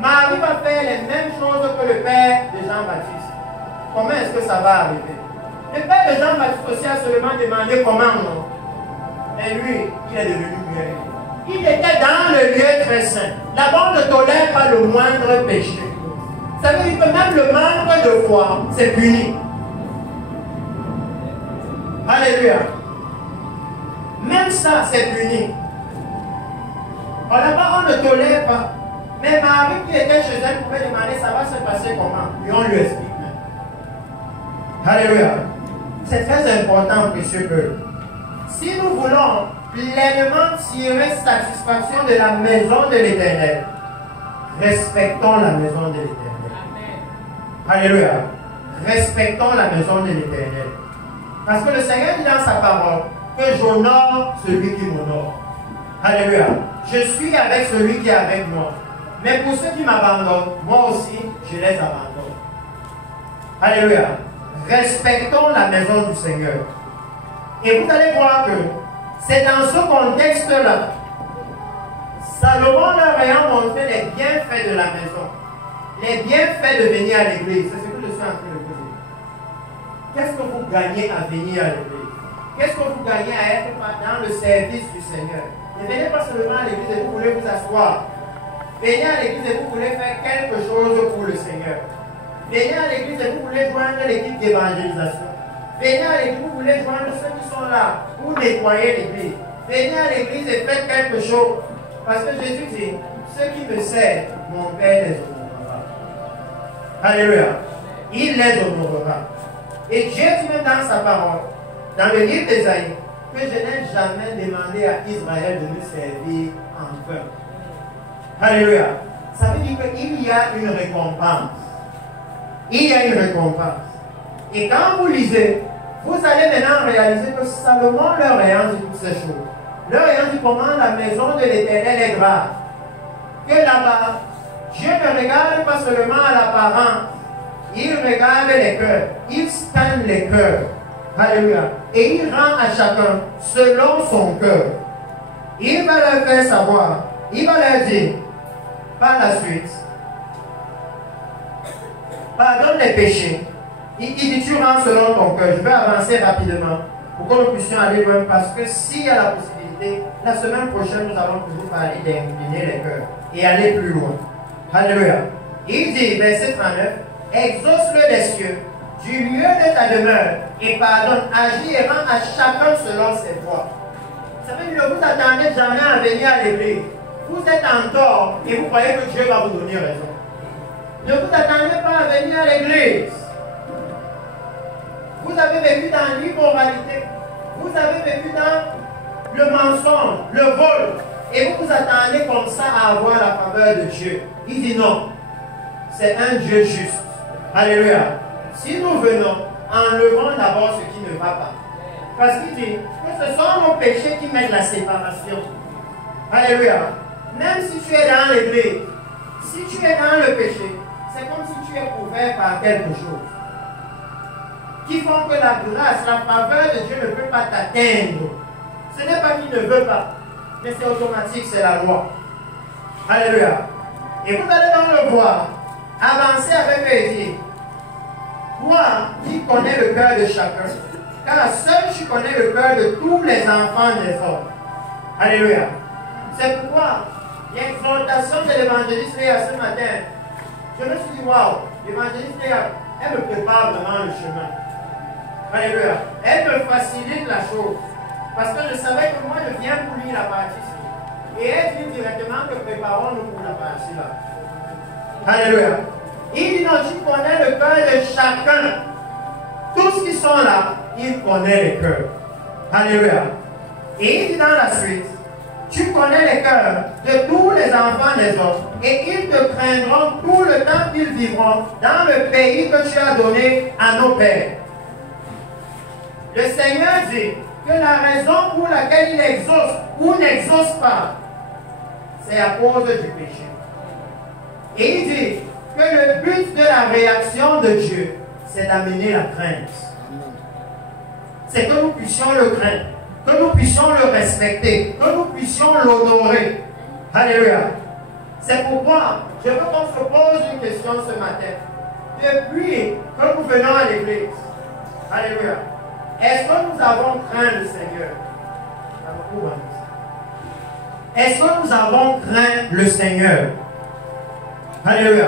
Marie va faire les mêmes choses que le père de Jean-Baptiste. Comment est-ce que ça va arriver? Le père de Jean-Baptiste aussi a seulement demandé comment, non? Et lui, il est devenu guéri. Il était dans le lieu très saint. Là-bas, on ne tolère pas le moindre péché. Ça veut dire que même le manque de foi, c'est puni. Alléluia. Même ça, c'est puni. On ne tolère pas. Mais Marie qui était chez elle pouvait demander ça va se passer comment. Et on lui explique. Alléluia. C'est très important, précieux peuple. Si nous voulons pleinement tirer satisfaction de la maison de l'Éternel, respectons la maison de l'Éternel. Alléluia. Respectons la maison de l'Éternel. Parce que le Seigneur dit dans sa parole que j'honore celui qui m'honore. Alléluia. Je suis avec celui qui est avec moi. Mais pour ceux qui m'abandonnent, moi aussi, je les abandonne. Alléluia. Respectons la maison du Seigneur. Et vous allez voir que c'est dans ce contexte-là, Salomon leur ayant montré les bienfaits de la maison, les bienfaits de venir à l'église. C'est ce que je suis en train de vous dire. Qu'est-ce que vous gagnez à venir à l'église? Qu'est-ce que vous gagnez à être dans le service du Seigneur? Ne venez pas seulement à l'église et vous voulez vous asseoir. Venez à l'église et vous voulez faire quelque chose pour le Seigneur. Venez à l'église et vous voulez joindre l'équipe d'évangélisation. Venez à l'église, vous voulez joindre ceux qui sont là pour nettoyer l'église. Venez à l'église et faites quelque chose. Parce que Jésus dit, ceux qui me servent, mon Père les honorera. Alléluia. Il les honorera. Et Dieu dit même dans sa parole, dans le livre d'Ésaïe, que je n'ai jamais demandé à Israël de me servir en vain. Alléluia. Ça veut dire qu'il y a une récompense. Il y a une récompense. Et quand vous lisez, vous allez maintenant réaliser que Salomon leur ayant dit toutes ces choses, leur ayant dit comment la maison de l'Éternel est grave, que là-bas, Dieu ne regarde pas seulement à l'apparence, il regarde les cœurs, il scanne les cœurs. Alléluia. Et il rend à chacun selon son cœur. Il va leur faire savoir, il va leur dire, par la suite, pardonne les péchés. Il dit, tu rends selon ton cœur. Je vais avancer rapidement pour que nous puissions aller loin, parce que s'il y a la possibilité, la semaine prochaine, nous allons toujours parler d'incliner les cœurs et aller plus loin. Alléluia. Il dit, verset 39, exauce-le des cieux, du lieu de ta demeure, et pardonne, agis et rends à chacun selon ses voies. Ça veut dire que vous attendez jamais à venir à l'église. Vous êtes en tort et vous croyez que Dieu va vous donner raison. Ne vous attendez pas à venir à l'église. Vous avez vécu dans l'immoralité. Vous avez vécu dans le mensonge, le vol. Et vous vous attendez comme ça à avoir la faveur de Dieu. Il dit non. C'est un Dieu juste. Alléluia. Si nous venons, enlevons d'abord ce qui ne va pas. Parce qu'il dit que ce sont nos péchés qui mettent la séparation. Alléluia. Même si tu es dans l'église, si tu es dans le péché, c'est comme si tu es couvert par quelque chose qui font que la grâce, la faveur de Dieu ne peut pas t'atteindre. Ce n'est pas qu'il ne veut pas, mais c'est automatique, c'est la loi. Alléluia. Et vous allez donc le voir, avancer avec eux et dire, toi qui connais le cœur de chacun, car seul tu connais le cœur de tous les enfants des hommes. Alléluia. C'est pourquoi l'exhortation de l'évangéliste Léa ce matin, je me suis dit, waouh, l'évangéliste Léa, elle me prépare vraiment le chemin. Alléluia. Elle me facilite la chose. Parce que je savais que moi, je viens pour lui la partie-ci. Et elle dit directement que préparons-nous pour la partie-là. Alléluia. Il dit, non, tu connais le cœur de chacun. Tous qui sont là, il connaît les cœurs. Alléluia. Et il dit dans la suite, tu connais les cœurs de tous les enfants des hommes, et ils te craindront tout le temps qu'ils vivront dans le pays que tu as donné à nos pères. Le Seigneur dit que la raison pour laquelle il exauce ou n'exauce pas, c'est à cause du péché. Et il dit que le but de la réaction de Dieu, c'est d'amener la crainte. C'est que nous puissions le craindre, que nous puissions le respecter, que nous puissions l'honorer. Alléluia. C'est pourquoi je veux qu'on se pose une question ce matin. Depuis que nous venons à l'église, alléluia, est-ce que nous avons craint le Seigneur? Est-ce que nous avons craint le Seigneur? Alléluia.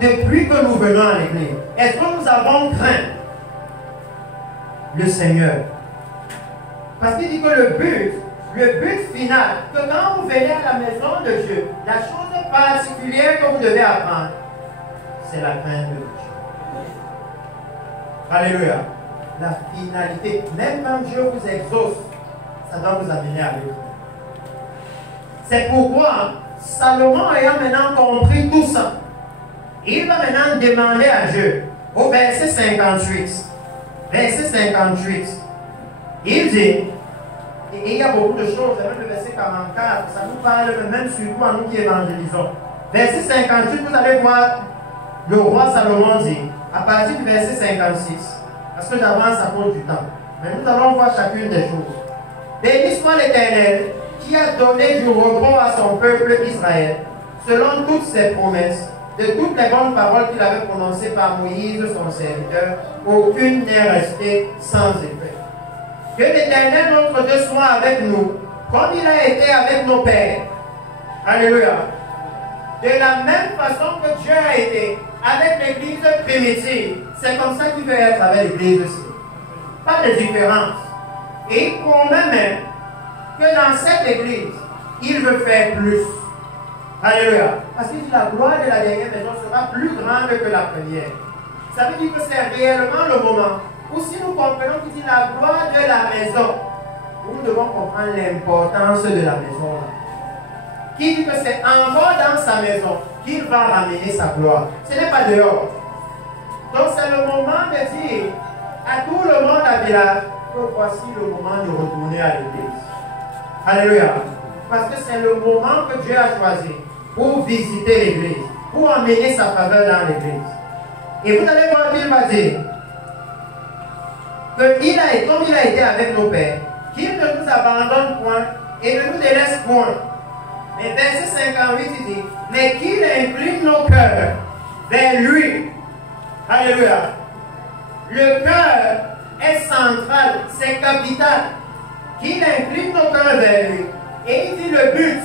Depuis que nous venons à l'église, est-ce que nous avons craint le Seigneur? Parce qu'il dit que le but le but final, que quand vous venez à la maison de Dieu, la chose particulière que vous devez apprendre, c'est la crainte de Dieu. Alléluia. La finalité, même quand Dieu vous exauce, ça doit vous amener à lui. C'est pourquoi Salomon ayant maintenant compris tout ça, il va maintenant demander à Dieu, au verset 58, il dit, et il y a beaucoup de choses, même le verset 44, ça nous parle même surtout à nous qui évangélisons. Verset 58, vous allez voir, le roi Salomon dit, à partir du verset 56, parce que j'avance à cause du temps, mais nous allons voir chacune des choses. Béni soit l'Éternel qui a donné du repos à son peuple Israël, selon toutes ses promesses, de toutes les bonnes paroles qu'il avait prononcées par Moïse, son serviteur, aucune n'est restée sans effet. Que l'Éternel notre Dieu soit avec nous, comme il a été avec nos pères. Alléluia. De la même façon que Dieu a été avec l'Église primitive, c'est comme ça qu'il veut être avec l'Église aussi. Pas de différence. Et il promet même que dans cette Église, il veut faire plus. Alléluia. Parce qu'il dit la gloire de la dernière maison sera plus grande que la première. Ça veut dire que c'est réellement le moment où si nous comprenons qu'il dit la gloire de la maison, nous devons comprendre l'importance de la maison. Qui dit que c'est encore dans sa maison qu'il va ramener sa gloire. Ce n'est pas dehors. Donc c'est le moment de dire à tout le monde à village que voici le moment de retourner à l'église. Alléluia. Parce que c'est le moment que Dieu a choisi pour visiter l'église, pour amener sa faveur dans l'église. Et vous allez voir qu'il va dire que comme il a été avec nos pères, qu'il ne nous abandonne point et ne nous délaisse point. Mais verset 58, il dit, mais qu'il incline nos cœurs vers lui. Alléluia. Le cœur est central, c'est capital. Qu'il incline nos cœurs vers lui. Et il dit le but.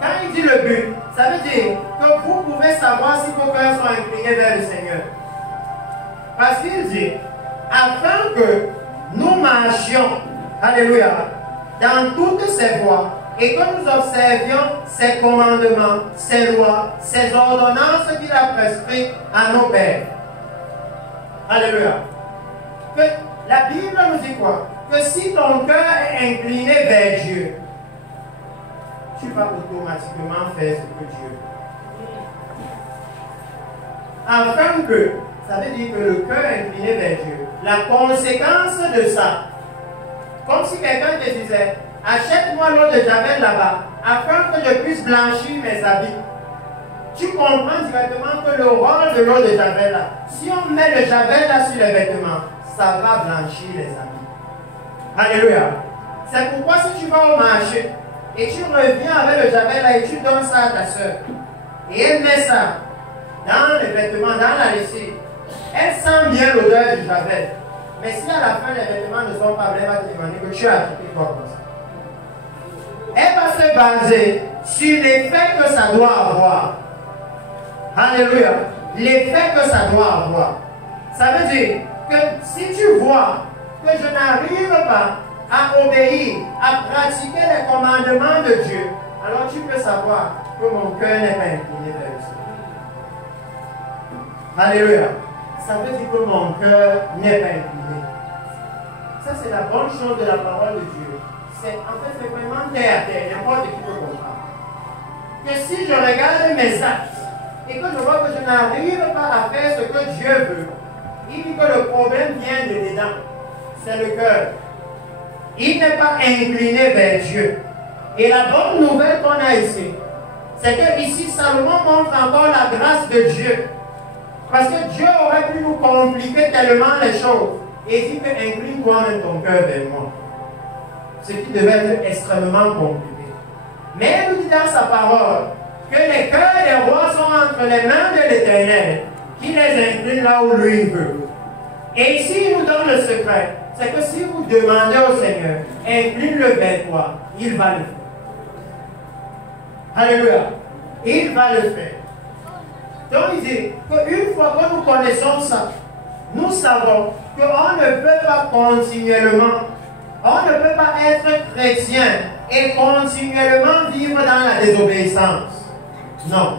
Quand il dit le but, ça veut dire que vous pouvez savoir si vos cœurs sont inclinés vers le Seigneur. Parce qu'il dit, afin que nous marchions, alléluia, dans toutes ses voies, et que nous observions ses commandements, ses lois, ses ordonnances qu'il a prescrites à nos pères. Alléluia. Que la Bible nous dit quoi? Que si ton cœur est incliné vers Dieu, tu vas automatiquement faire ce que Dieu veut. Afin que, ça veut dire que le cœur est incliné vers Dieu. La conséquence de ça, comme si quelqu'un te disait, achète-moi l'eau de Javel là-bas, afin que je puisse blanchir mes habits. Tu comprends directement que le rôle de l'eau de Javel là, si on met le Javel là sur les vêtements, ça va blanchir les habits. Alléluia. C'est pourquoi si tu vas au marché et tu reviens avec le Javel là et tu donnes ça à ta soeur, et elle met ça dans les vêtements, dans la lessive, elle sent bien l'odeur du Javel. Mais si à la fin les vêtements ne sont pas blancs, elle va te demander que tu as appliqué quoi comme ça. Elle va se baser sur l'effet que ça doit avoir. Alléluia. L'effet que ça doit avoir. Ça veut dire que si tu vois que je n'arrive pas à obéir, à pratiquer les commandements de Dieu, alors tu peux savoir que mon cœur n'est pas incliné vers le Seigneur. Alléluia. Ça veut dire que mon cœur n'est pas incliné. Ça, c'est la bonne chose de la parole de Dieu. En fait, c'est vraiment terre à terre, n'importe qui peut comprendre. Que si je regarde mes actes et que je vois que je n'arrive pas à faire ce que Dieu veut, il dit que le problème vient de dedans. C'est le cœur. Il n'est pas incliné vers Dieu. Et la bonne nouvelle qu'on a ici, c'est que ici, Salomon montre encore la grâce de Dieu. Parce que Dieu aurait pu nous compliquer tellement les choses. Et il dit que incline toi-même ton cœur vers moi. Ce qui devait être extrêmement compliqué. Mais il nous dit dans sa parole que les cœurs des rois sont entre les mains de l'Éternel, qui les incline là où lui veut. Et ici, il nous donne le secret. C'est que si vous demandez au Seigneur, incline-le vers toi, il va le faire. Alléluia. Il va le faire. Donc il dit qu'une fois que nous connaissons ça, nous savons qu'on ne peut pas continuellement, on ne peut pas être chrétien et continuellement vivre dans la désobéissance. Non.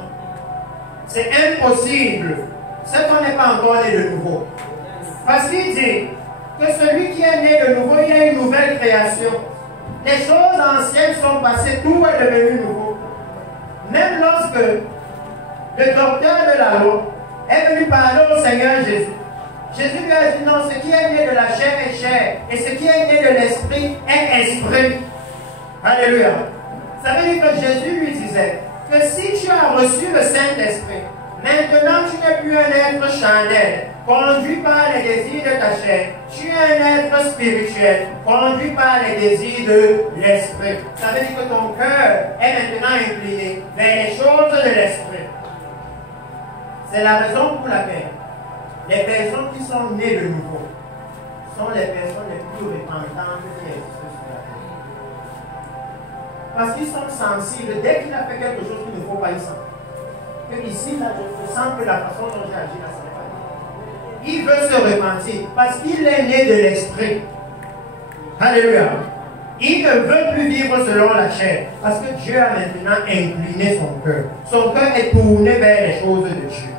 C'est impossible. C'est qu'on n'est pas encore né de nouveau. Parce qu'il dit que celui qui est né de nouveau, il a une nouvelle création. Les choses anciennes sont passées, tout est devenu nouveau. Même lorsque le docteur de la loi est venu parler au Seigneur Jésus, Jésus lui a dit non, ce qui est né de la chair est chair, et ce qui est né de l'esprit est esprit. Alléluia. Ça veut dire que Jésus lui disait que si tu as reçu le Saint-Esprit, maintenant tu n'es plus un être charnel, conduit par les désirs de ta chair. Tu es un être spirituel, conduit par les désirs de l'esprit. Ça veut dire que ton cœur est maintenant incliné vers les choses de l'esprit. C'est la raison pour laquelle les personnes qui sont nées de nouveau sont les personnes les plus repentantes qui existent sur la terre. Parce qu'ils sont sensibles. Dès qu'il a fait quelque chose qu'il ne faut pas, ils sentent. Que ici, là, je sens que la façon dont j'ai agi, là, c'est pas bien. Il veut se repentir parce qu'il est né de l'esprit. Alléluia. Il ne veut plus vivre selon la chair parce que Dieu a maintenant incliné son cœur. Son cœur est tourné vers les choses de Dieu.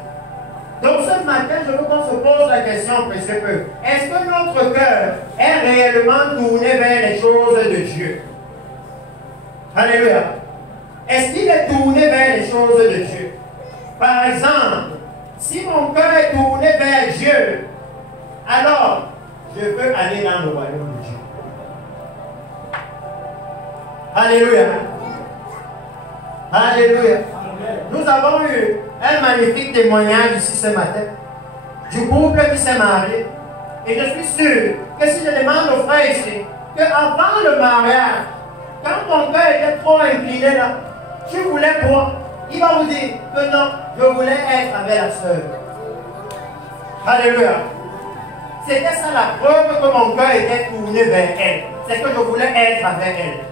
Donc ce matin, je veux qu'on se pose la question, précieux peu. Est-ce que notre cœur est réellement tourné vers les choses de Dieu? Alléluia. Est-ce qu'il est tourné vers les choses de Dieu? Par exemple, si mon cœur est tourné vers Dieu, alors je veux aller dans le royaume de Dieu. Alléluia. Alléluia. Nous avons eu un magnifique témoignage ici ce matin du couple qui s'est marié. Et je suis sûr que si je demande aux frères ici qu'avant le mariage, quand ton cœur était trop incliné là, tu voulais quoi? Il va vous dire que non, je voulais être avec la sœur. Alléluia. C'était ça la preuve que mon cœur était tourné vers elle. C'est que je voulais être avec elle.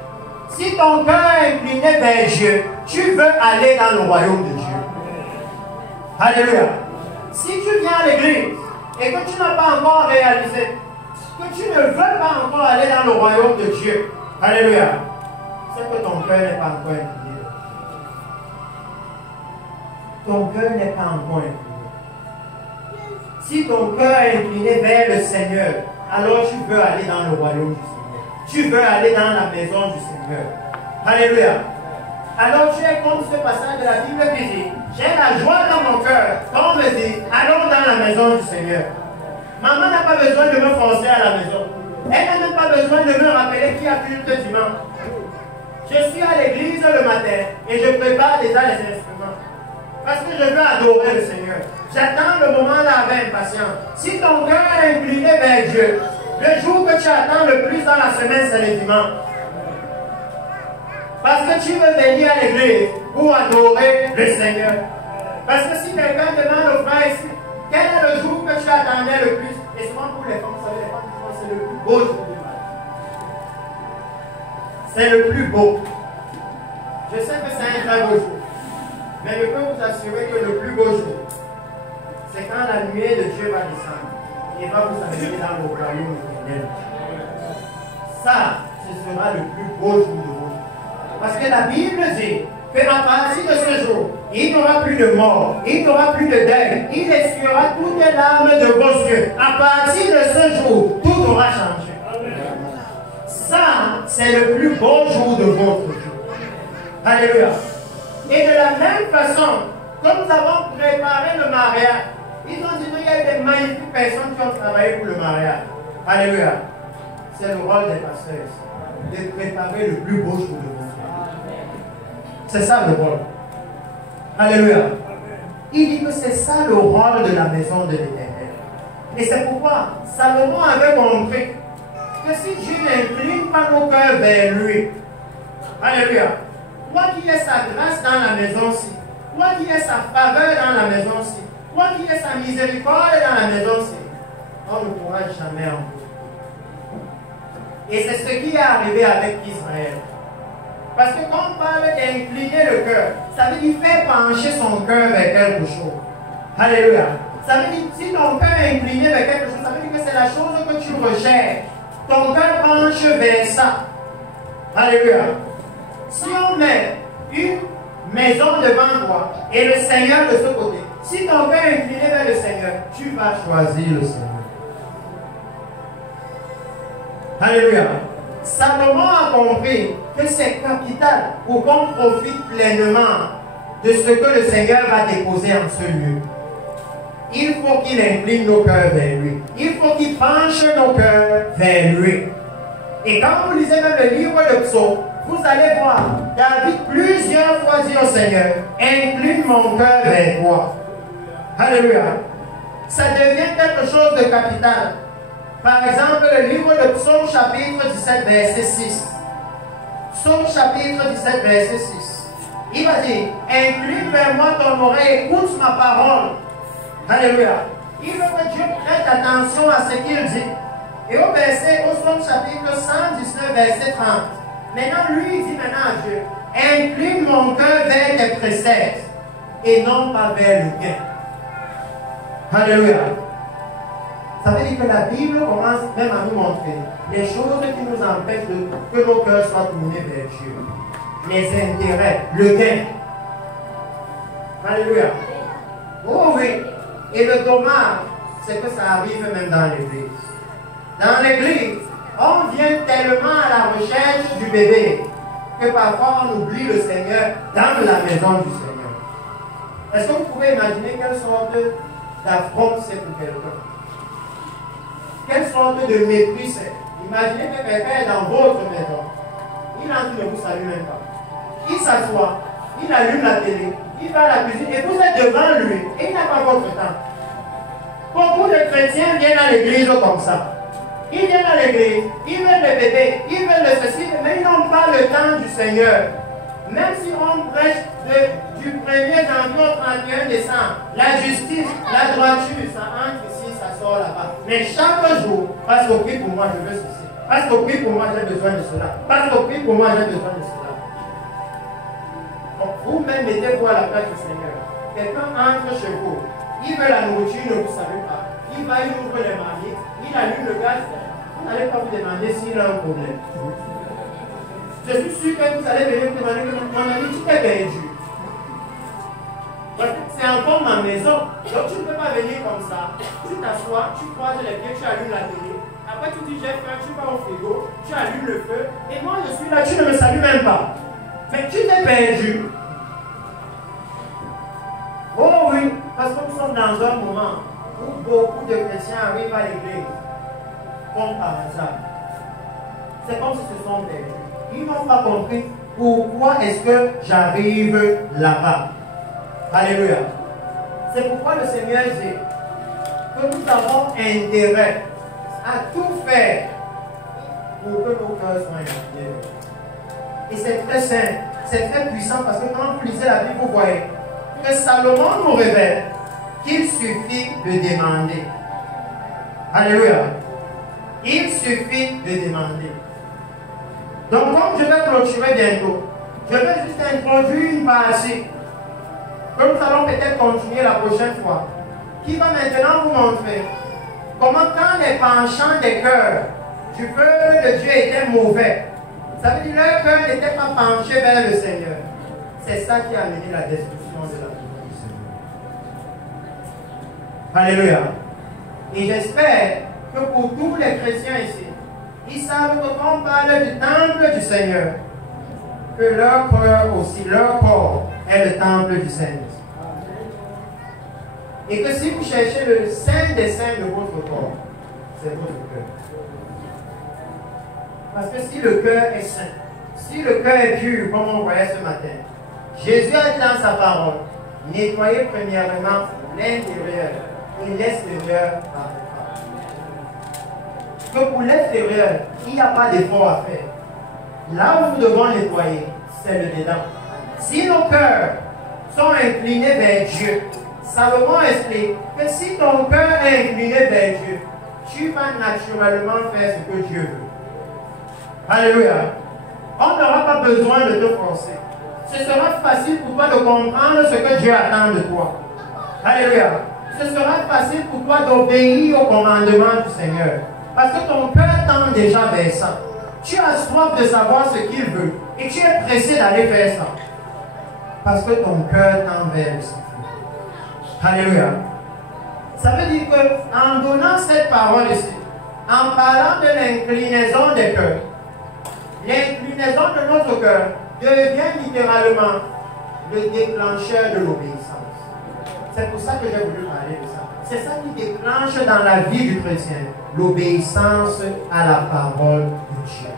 Si ton cœur est incliné vers Dieu, tu veux aller dans le royaume de Dieu. Alléluia. Si tu viens à l'église et que tu n'as pas encore réalisé que tu ne veux pas encore aller dans le royaume de Dieu, alléluia, c'est que ton cœur n'est pas encore incliné. Ton cœur n'est pas encore incliné. Si ton cœur est incliné vers le Seigneur, alors tu veux aller dans le royaume du Seigneur. Tu veux aller dans la maison du Seigneur. Alléluia. Alors tu es comme ce passage de la Bible qui dit, j'ai la joie dans mon cœur. Quand on me dit, allons dans la maison du Seigneur. Maman n'a pas besoin de me forcer à la maison. Elle n'a même pas besoin de me rappeler qui a culte dimanche. Je suis à l'église le matin et je prépare déjà les instruments. Parce que je veux adorer le Seigneur. J'attends le moment là avec impatience. Si ton cœur est incliné vers Dieu, le jour que tu attends le plus dans la semaine, c'est le dimanche. Parce que tu veux venir à l'église pour adorer le Seigneur. Parce que si quelqu'un demande aux frères ici, quel est le jour que tu attendais le plus? Et souvent pour les femmes, vous savez, les femmes disent c'est le plus beau jour du matin. C'est le plus beau. Je sais que c'est un très beau jour. Mais je peux vous assurer que le plus beau jour, c'est quand la nuée de Dieu va descendre et va vous amener dans le royaume éternel. Ça, ce sera le plus beau jour de votre vie. Parce que la Bible dit qu'à partir de ce jour, il n'y aura plus de mort, il n'y aura plus de deuil, il essuiera toutes les larmes de vos yeux. À partir de ce jour, tout aura changé. Ça, c'est le plus beau jour de votre vie. Alléluia. Et de la même façon, comme nous avons préparé le mariage, ils ont dit qu'il y a des magnifiques personnes qui ont travaillé pour le mariage. Alléluia. C'est le rôle des pasteurs de préparer le plus beau jour de votre vie. C'est ça le rôle. Alléluia. Il dit que c'est ça le rôle de la maison de l'Éternel. Et c'est pourquoi Salomon avait compris que si Dieu n'incline pas nos cœurs vers lui, alléluia, quoi qu'il y ait sa grâce dans la maison-ci, quoi qu'il y ait sa faveur dans la maison-ci, quoi qu'il y ait sa miséricorde dans la maison-ci, on ne pourra jamais en vouloir. Et c'est ce qui est arrivé avec Israël. Parce que quand on parle d'incliner le cœur, ça veut dire faire pencher son cœur vers quelque chose. Alléluia. Ça veut dire si ton cœur est incliné vers quelque chose, ça veut dire que c'est la chose que tu recherches. Ton cœur penche vers ça. Alléluia. si on met une maison devant toi et le Seigneur de ce côté, si ton cœur est incliné vers le Seigneur, tu vas choisir le Seigneur. Alléluia. Salomon a compris que c'est capital pour qu'on profite pleinement de ce que le Seigneur va déposer en ce lieu. Il faut qu'il incline nos cœurs vers lui. Il faut qu'il penche nos cœurs vers lui. Et quand vous lisez même le livre de Psaume, vous allez voir David plusieurs fois dit au Seigneur, incline mon cœur vers toi. Alléluia. Ça devient quelque chose de capital. Par exemple, le livre de Psaume chapitre 17, verset 6. Psaume chapitre 17, verset 6. Il va dire, incline vers moi ton oreille, écoute ma parole. Alléluia. Il veut que Dieu prête attention à ce qu'il dit. Et au Psaume chapitre 119, verset 30. Maintenant, lui, il dit maintenant à Dieu, incline mon cœur vers tes préceptes et non pas vers le gain. Alléluia. Ça veut dire que la Bible commence même à nous montrer les choses qui nous empêchent que nos cœurs soient tournés vers Dieu. Les intérêts, le gain. Alléluia. Oh oui. Et le dommage, c'est que ça arrive même dans l'église. Dans l'église, on vient tellement à la recherche du bébé que parfois on oublie le Seigneur dans la maison du Seigneur. Est-ce que vous pouvez imaginer quelle sorte d'affront c'est pour quelqu'un? Quelle sorte de mépris c'est? Imaginez que quelqu'un est dans votre maison. Il entre, ne vous salue même pas. Il s'assoit, il allume la télé, il va à la cuisine et vous êtes devant lui et il n'a pas votre temps. Beaucoup de chrétiens viennent à l'église comme ça. Ils viennent à l'église, ils veulent le bébé, ils veulent le ceci, mais ils n'ont pas le temps du Seigneur. Même si on prêche du 1er janvier au 31 décembre, la justice, la droiture, ça entre ici, ça sort là-bas. Mais chaque jour, parce qu'on prie pour moi, je veux ceci. Parce qu'on prie pour moi, j'ai besoin de cela. Parce qu'on prie pour moi, j'ai besoin de cela. Donc, vous-même, mettez-vous à la place du Seigneur. Quelqu'un entre chez vous, il veut la nourriture, ne vous savez pas. Il va, il ouvre les marmites, il allume le gaz. Vous n'allez pas vous demander s'il a un problème. Je suis sûr que vous allez venir me demander que mon ami, tu t'es perdu. C'est encore ma maison. Donc tu ne peux pas venir comme ça. Tu t'assois, tu croises les pieds, tu allumes la télé. Après tu dis j'ai faim, tu vas au frigo, tu allumes le feu. Et moi je suis là, tu ne me salues même pas. Mais tu t'es perdu. Oh oui, parce que nous sommes dans un moment où beaucoup de chrétiens arrivent à l'église. Comme par hasard. C'est comme s'ils se sont perdus. Ils n'ont pas compris pourquoi est-ce que j'arrive là-bas. Alléluia. C'est pourquoi le Seigneur dit que nous avons intérêt à tout faire pour que nos cœurs soient inclinés. Et c'est très simple, c'est très puissant parce que quand vous lisez la Bible, vous voyez que Salomon nous révèle qu'il suffit de demander. Alléluia. Il suffit de demander. Donc, comme je vais clôturer bientôt, je vais juste introduire une partie que nous allons peut-être continuer la prochaine fois, qui va maintenant vous montrer comment quand les penchants des cœurs du peuple de Dieu étaient mauvais, ça veut dire que leur cœur n'était pas penché vers le Seigneur. C'est ça qui a amené la destruction de la maison du Seigneur. Alléluia. Et j'espère que pour tous les chrétiens ici, ils savent que quand on parle du temple du Seigneur, que leur cœur aussi, leur corps est le temple du Seigneur. Et que si vous cherchez le saint des saints de votre corps, c'est votre cœur. Parce que si le cœur est saint, si le cœur est pur, comme on voyait ce matin, Jésus a dit dans sa parole, nettoyez premièrement l'intérieur et l'extérieur par le que pour l'extérieur, il n'y a pas d'effort à faire. Là où nous devons nettoyer, c'est le dedans. Si nos cœurs sont inclinés vers Dieu, Salomon explique que si ton cœur est incliné vers Dieu, tu vas naturellement faire ce que Dieu veut. Alléluia. On n'aura pas besoin de te forcer. Ce sera facile pour toi de comprendre ce que Dieu attend de toi. Alléluia. Ce sera facile pour toi d'obéir au commandement du Seigneur. Parce que ton cœur tend déjà vers ça. Tu as soif de savoir ce qu'il veut. Et tu es pressé d'aller faire ça. Parce que ton cœur tend vers le Seigneur. Alléluia. Ça veut dire qu'en donnant cette parole ici, en parlant de l'inclinaison des cœurs, l'inclinaison de notre cœur devient littéralement le déclencheur de l'obéissance. C'est pour ça que j'ai voulu parler de ça. C'est ça qui déclenche dans la vie du chrétien l'obéissance à la parole de Dieu.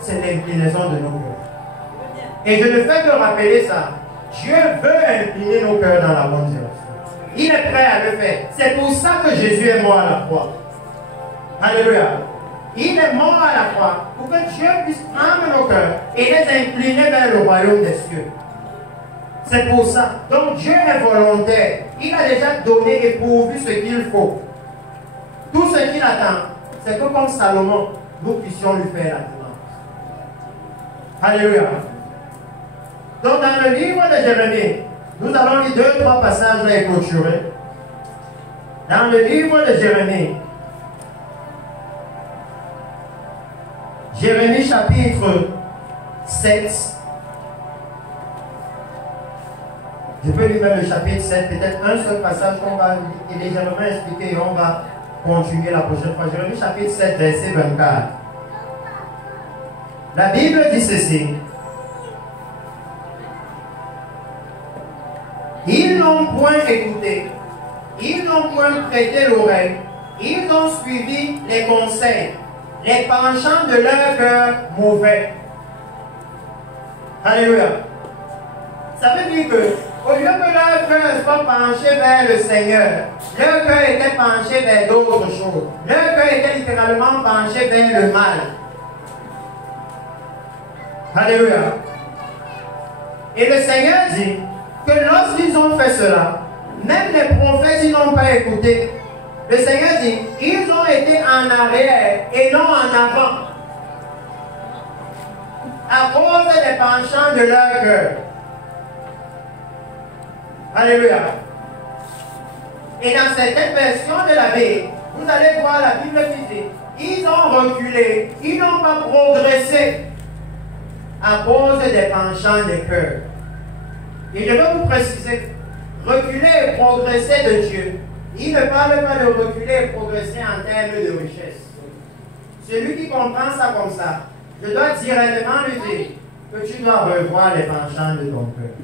C'est l'inclinaison de nos cœurs. Et je ne fais que rappeler ça. Dieu veut incliner nos cœurs dans la bonne direction. Il est prêt à le faire. C'est pour ça que Jésus est mort à la croix. Alléluia. Il est mort à la croix pour que Dieu puisse prendre nos cœurs et les incliner vers le royaume des cieux. C'est pour ça. Donc Dieu est volontaire. Il a déjà donné et pourvu ce qu'il faut. Tout ce qu'il attend, c'est que comme Salomon, nous puissions lui faire la demande. Alléluia. Donc dans le livre de Jérémie, nous allons lire 2-3 passages là et clôturer. Dans le livre de Jérémie, Jérémie chapitre 7. Je peux lire même le chapitre 7, peut-être un seul passage qu'on va légèrement expliquer et on va continuer la prochaine fois. Jérémie chapitre 7, verset 24. La Bible dit ceci. Ils n'ont point écouté, ils n'ont point prêté l'oreille, ils ont suivi les conseils, les penchants de leur cœur mauvais. Alléluia. Ça veut dire que, au lieu que leur cœur soit penché vers le Seigneur, leur cœur était penché vers d'autres choses. Leur cœur était littéralement penché vers le mal. Alléluia. Et le Seigneur dit que lorsqu'ils ont fait cela, même les prophètes, ils n'ont pas écouté. Le Seigneur dit, ils ont été en arrière et non en avant. À cause des penchants de leur cœur. Alléluia. Et dans certaines versions de la Bible, vous allez voir la Bible qui dit, ils ont reculé, ils n'ont pas progressé à cause des penchants des cœurs. Et je veux vous préciser, reculer et progresser de Dieu, il ne parle pas de reculer et progresser en termes de richesse. Celui qui comprend ça comme ça, je dois directement lui dire que tu dois revoir les penchants de ton cœur.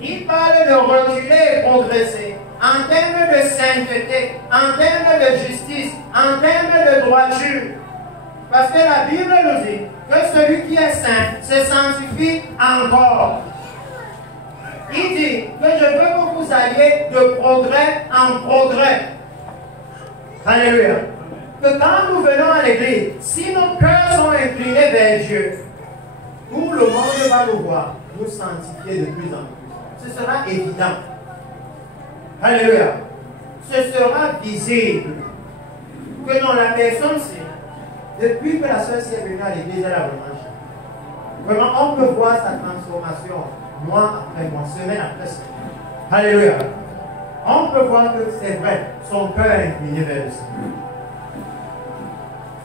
Il parle de reculer et progresser en termes de sainteté, en termes de justice, en termes de droiture. Parce que la Bible nous dit que celui qui est saint se sanctifie encore. Il dit que je veux que vous alliez de progrès en progrès. Alléluia. Que quand nous venons à l'église, si nos cœurs sont inclinés vers Dieu, tout le monde va nous voir, nous sanctifier de plus en plus. Ce sera évident. Alléluia. Ce sera visible. Que dans la personne-ci, depuis que la sœur est venue à l'église, elle a vraiment changé. Vraiment, on peut voir sa transformation. Mois après mois, semaine après semaine. Alléluia. On peut voir que c'est vrai, son cœur est incliné vers le Seigneur.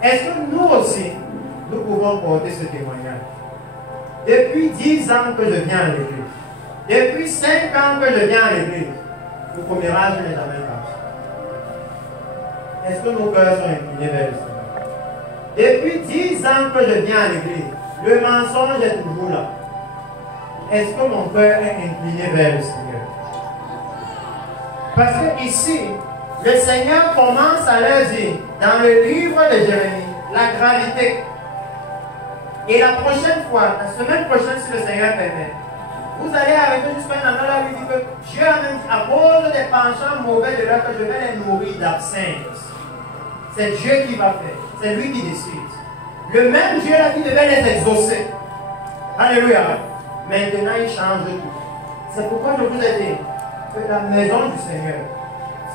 Est-ce que nous aussi, nous pouvons porter ce témoignage? Depuis 10 ans que je viens à l'église, depuis 5 ans que je viens à l'église, le commérage n'est jamais passé. Est-ce que nos cœurs sont inclinés vers le Seigneur? Depuis 10 ans que je viens à l'église, le mensonge est toujours là. Est-ce que mon cœur est incliné vers le Seigneur? Parce que ici, le Seigneur commence à leur dire, dans le livre de Jérémie, la gravité. Et la prochaine fois, la semaine prochaine, si le Seigneur permet, vous allez arrêter jusqu'à un endroit où il dit que Dieu a même dit, à cause des penchants mauvais de l'heure, que je vais les nourrir d'absence. C'est Dieu qui va faire. C'est lui qui décide. Le même Dieu là qui devait les exaucer. Alléluia. Maintenant, il change tout. C'est pourquoi je vous ai dit que la maison du Seigneur,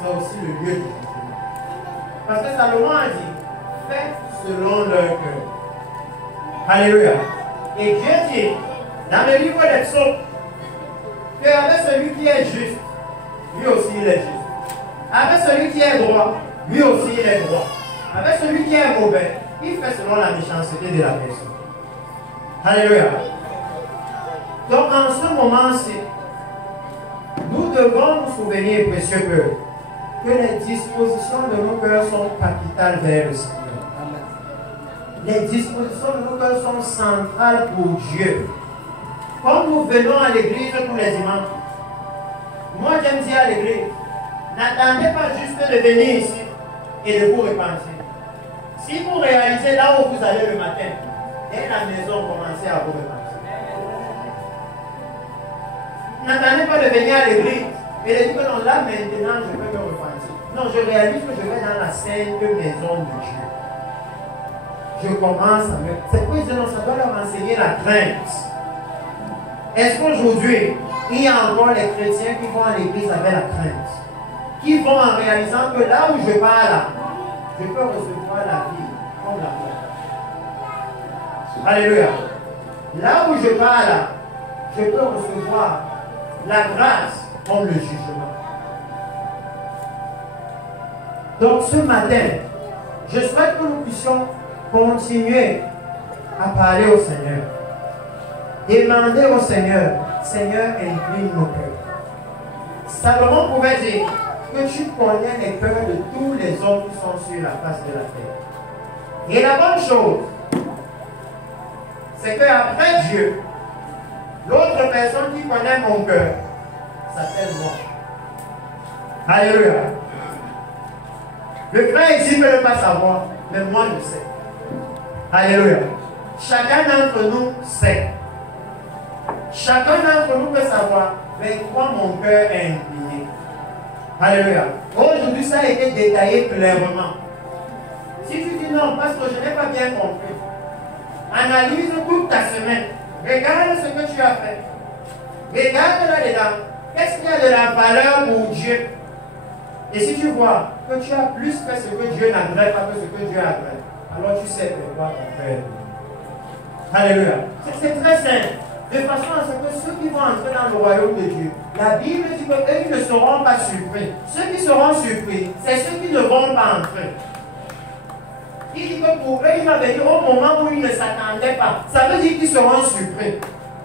c'est aussi le lieu du Seigneur. Parce que Salomon a dit, faites selon leur cœur. Alléluia. Et Dieu dit, dans le livre des psaumes, qu'avec celui qui est juste, lui aussi il est juste. Avec celui qui est droit, lui aussi il est droit. Avec celui qui est mauvais, il fait selon la méchanceté de la personne. Alléluia. Donc en ce moment-ci, nous devons nous souvenir, précieux que les dispositions de nos cœurs sont capitales vers le Seigneur. Les dispositions de nos cœurs sont centrales pour Dieu. Quand nous venons à l'église tous les dimanches, moi j'aime dire à l'église, n'attendez pas juste de venir ici et de vous repentir. Si vous réalisez là où vous allez le matin, dès la maison, commencez à vous repentir. N'attendez pas de venir à l'église et de dire que non, là maintenant je peux me repentir. Non, je réalise que je vais dans la sainte maison de Dieu. Je commence à me... C'est pour ça que ça doit leur enseigner la crainte. Est-ce qu'aujourd'hui, il y a encore les chrétiens qui vont à l'église avec la crainte, qui vont en réalisant que là où je parle, je peux recevoir la vie comme la mort. Alléluia. Là où je parle, je peux recevoir la grâce comme le jugement. Donc ce matin, je souhaite que nous puissions continuer à parler au Seigneur. Demander au Seigneur, Seigneur, incline nos cœurs. Salomon pouvait dire que tu connais les cœurs de tous les hommes qui sont sur la face de la terre. Et la bonne chose, c'est qu'après Dieu, l'autre personne qui connaît mon cœur s'appelle moi. Alléluia. Le frère ici ne peut pas savoir, mais moi je sais. Alléluia. Chacun d'entre nous sait. Chacun d'entre nous peut savoir vers quoi mon cœur est incliné. Alléluia. Aujourd'hui, ça a été détaillé clairement. Si tu dis non, parce que je n'ai pas bien compris, analyse toute ta semaine. Regarde ce que tu as fait. Regarde là-dedans. Qu'est-ce qu'il y a de la valeur pour Dieu? Et si tu vois que tu as plus fait ce que Dieu n'aimerait pas que ce que Dieu aimerait, alors tu sais de quoi ton cœur. Alléluia. C'est très simple. De façon à ce que ceux qui vont entrer dans le royaume de Dieu, la Bible dit qu'eux ne seront pas surpris. Ceux qui seront surpris, c'est ceux qui ne vont pas entrer. Il dit que pour eux, il va venir au moment où ils ne s'attendaient pas. Ça veut dire qu'ils seront surpris.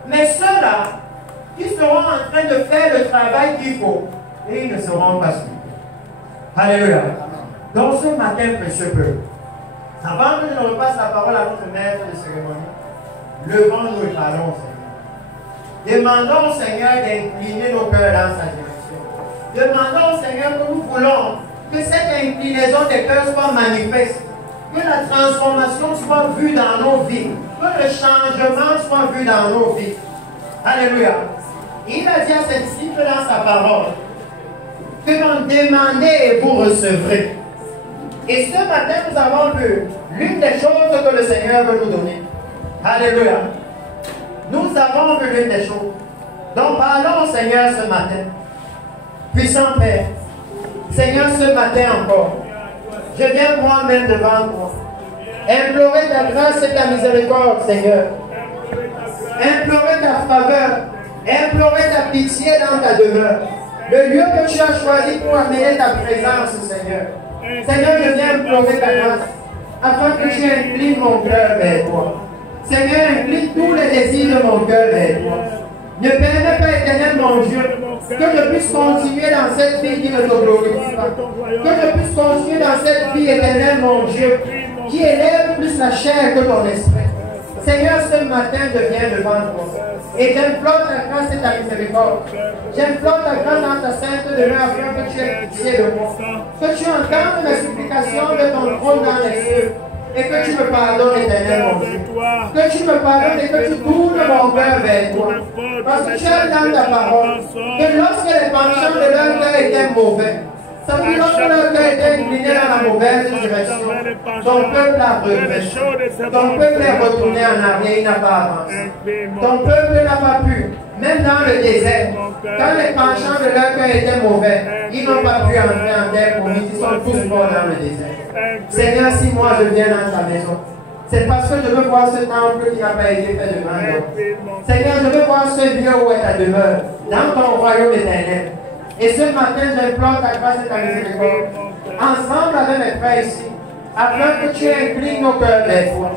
Mais ceux-là, qui seront en train de faire le travail qu'il faut, et ils ne seront pas surpris. Alléluia. Donc ce matin, précieux peuple, avant que je ne repasse la parole à notre maître de cérémonie, levons-nous et parlons au Seigneur. Demandons au Seigneur d'incliner nos cœurs dans sa direction. Demandons au Seigneur que nous voulons que cette inclinaison des cœurs soit manifeste, que la transformation soit vue dans nos vies, que le changement soit vu dans nos vies. Alléluia. Il a dit à ses disciples dans sa parole que l'on demandez et vous recevrez. Et ce matin, nous avons vu l'une des choses que le Seigneur veut nous donner. Alléluia. Nous avons vu l'une des choses. Donc parlons au Seigneur ce matin. Puissant Père, Seigneur, ce matin encore, je viens moi-même devant toi. Implorer ta grâce et ta miséricorde, Seigneur. Implorer ta faveur. Implorer ta pitié dans ta demeure. Le lieu que tu as choisi pour amener ta présence, Seigneur. Seigneur, je viens implorer ta grâce afin que tu inclines mon cœur vers toi. Seigneur, incline tous les désirs de mon cœur vers toi. Ne permets pas, éternel mon Dieu, que je puisse continuer dans cette vie qui ne te glorifie pas. Que je puisse continuer dans cette vie, éternel mon Dieu, qui élève plus la chair que ton esprit. Seigneur, ce matin, je viens devant toi. Et j'implore ta grâce et ta miséricorde. J'implore ta grâce dans ta sainte demeure afin que tu aies pitié de moi. Que tu entendes mes supplications de ton trône dans les cieux. Et que tu me pardonnes, éternel mon Dieu. Que tu me pardonnes et que tu tournes mon cœur vers toi. Parce que tu as dans ta parole que lorsque les penchants de leur cœur étaient mauvais, ça veut dire lorsque leur cœur était incliné dans la mauvaise direction, ton peuple a regretté. Ton peuple est retourné en arrière, il n'a pas avancé. Ton peuple n'a pas pu, même dans le désert, quand les penchants de leur cœur étaient mauvais, ils n'ont pas pu entrer en terre promise, ils sont tous morts dans le désert. Seigneur, si moi je viens dans ta maison, c'est parce que je veux voir ce temple qui n'a pas été fait de main d'homme. Seigneur, je veux voir ce lieu où est ta demeure, dans ton royaume éternel. Et ce matin, j'implore ta grâce et ta miséricorde, ensemble avec mes frères ici, afin que tu inclines nos cœurs vers toi.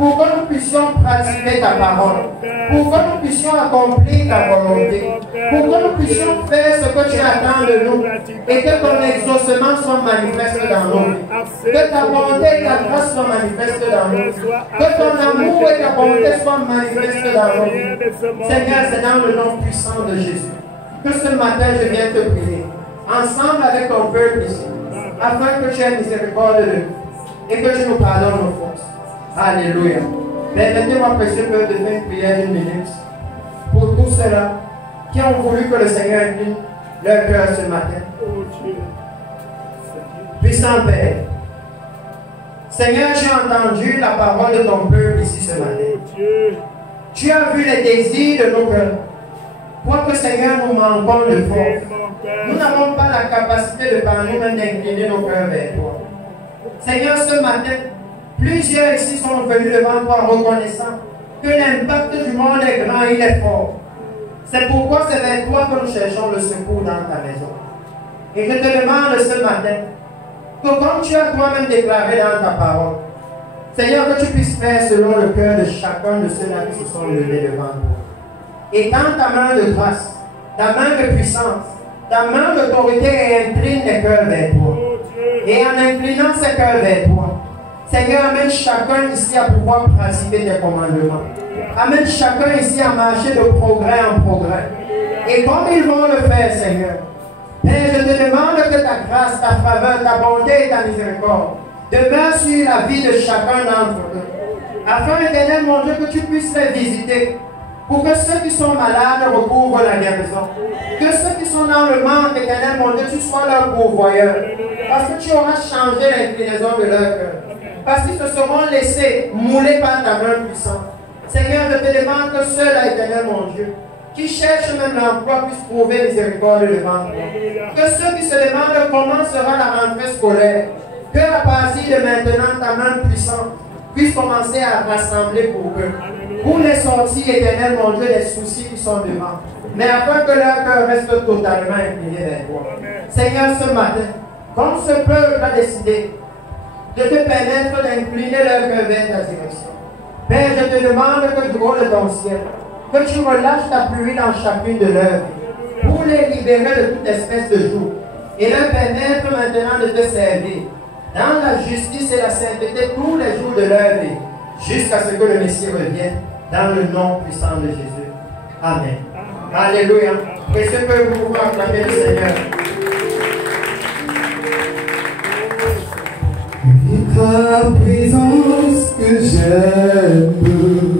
pour que nous puissions pratiquer ta parole, pour que nous puissions accomplir ta volonté, pour que nous puissions faire ce que tu attends de nous et que ton exaucement soit manifeste dans nos vies. Que ta bonté et ta grâce soient manifestes dans nos vies. Que ton amour et ta bonté soient manifestes dans nos vies. Seigneur, c'est dans le nom puissant de Jésus que ce matin je viens te prier, ensemble avec ton peuple ici, afin que tu aies miséricorde de nous et que tu nous pardonnes nos fautes. Alléluia. Permettez-moi, précieux peuple, de faire une prière d'une minute pour tous ceux-là qui ont voulu que le Seigneur incline leur cœur ce matin. Puissant Père, Seigneur, tu as entendu la parole de ton peuple ici ce matin. Tu as vu les désirs de nos cœurs. Quoique, Seigneur, nous manquons de force, nous n'avons pas la capacité de par nous-mêmes d'incliner nos cœurs vers toi. Seigneur, ce matin, plusieurs ici sont venus devant toi reconnaissant que l'impact du monde est grand et il est fort. C'est pourquoi c'est vers toi que nous cherchons le secours dans ta maison. Et je te demande ce matin que comme tu as toi-même déclaré dans ta parole, Seigneur, que tu puisses faire selon le cœur de chacun de ceux-là qui se sont levés devant toi. Et dans ta main de grâce, ta main de puissance, ta main d'autorité incline les cœurs vers toi. Et en inclinant ces cœurs vers toi, Seigneur, amène chacun ici à pouvoir pratiquer tes commandements. Amène chacun ici à marcher de progrès en progrès. Et comme ils vont le faire, Seigneur, Père, je te demande que ta grâce, ta faveur, ta bonté et ta miséricorde demeurent sur la vie de chacun d'entre eux. Afin, Éternel, mon Dieu, que tu puisses les visiter. Pour que ceux qui sont malades recouvrent la guérison. Que ceux qui sont dans le manque, Éternel, mon Dieu, tu sois leur pourvoyeur. Parce que tu auras changé l'inclinaison de leur cœur. Parce qu'ils se seront laissés mouler par ta main puissante. Seigneur, je te demande que ceux-là, Éternel, mon Dieu, qui cherchent même l'emploi puissent trouver miséricorde devant toi. Que ceux qui se demandent comment sera la rentrée scolaire, que à partir de maintenant, ta main puissante puisse commencer à rassembler pour eux. Pour les sorties, Éternel, mon Dieu, des soucis qui sont devant. Mais afin que leur cœur reste totalement incliné vers toi. Seigneur, ce matin, comme ce peuple a décidé de te permettre d'incliner leur cœur vers ta direction. Père, je te demande que du haut de ton ciel, que tu relâches ta pluie dans chacune de leurs vies, pour les libérer de toute espèce de joug, et leur permettre maintenant de te servir, dans la justice et la sainteté tous les jours de leur vie, jusqu'à ce que le Messie revienne, dans le nom puissant de Jésus. Amen. Alléluia. Et ce que vous pouvez acclamer le Seigneur. Ta présence que j'aime.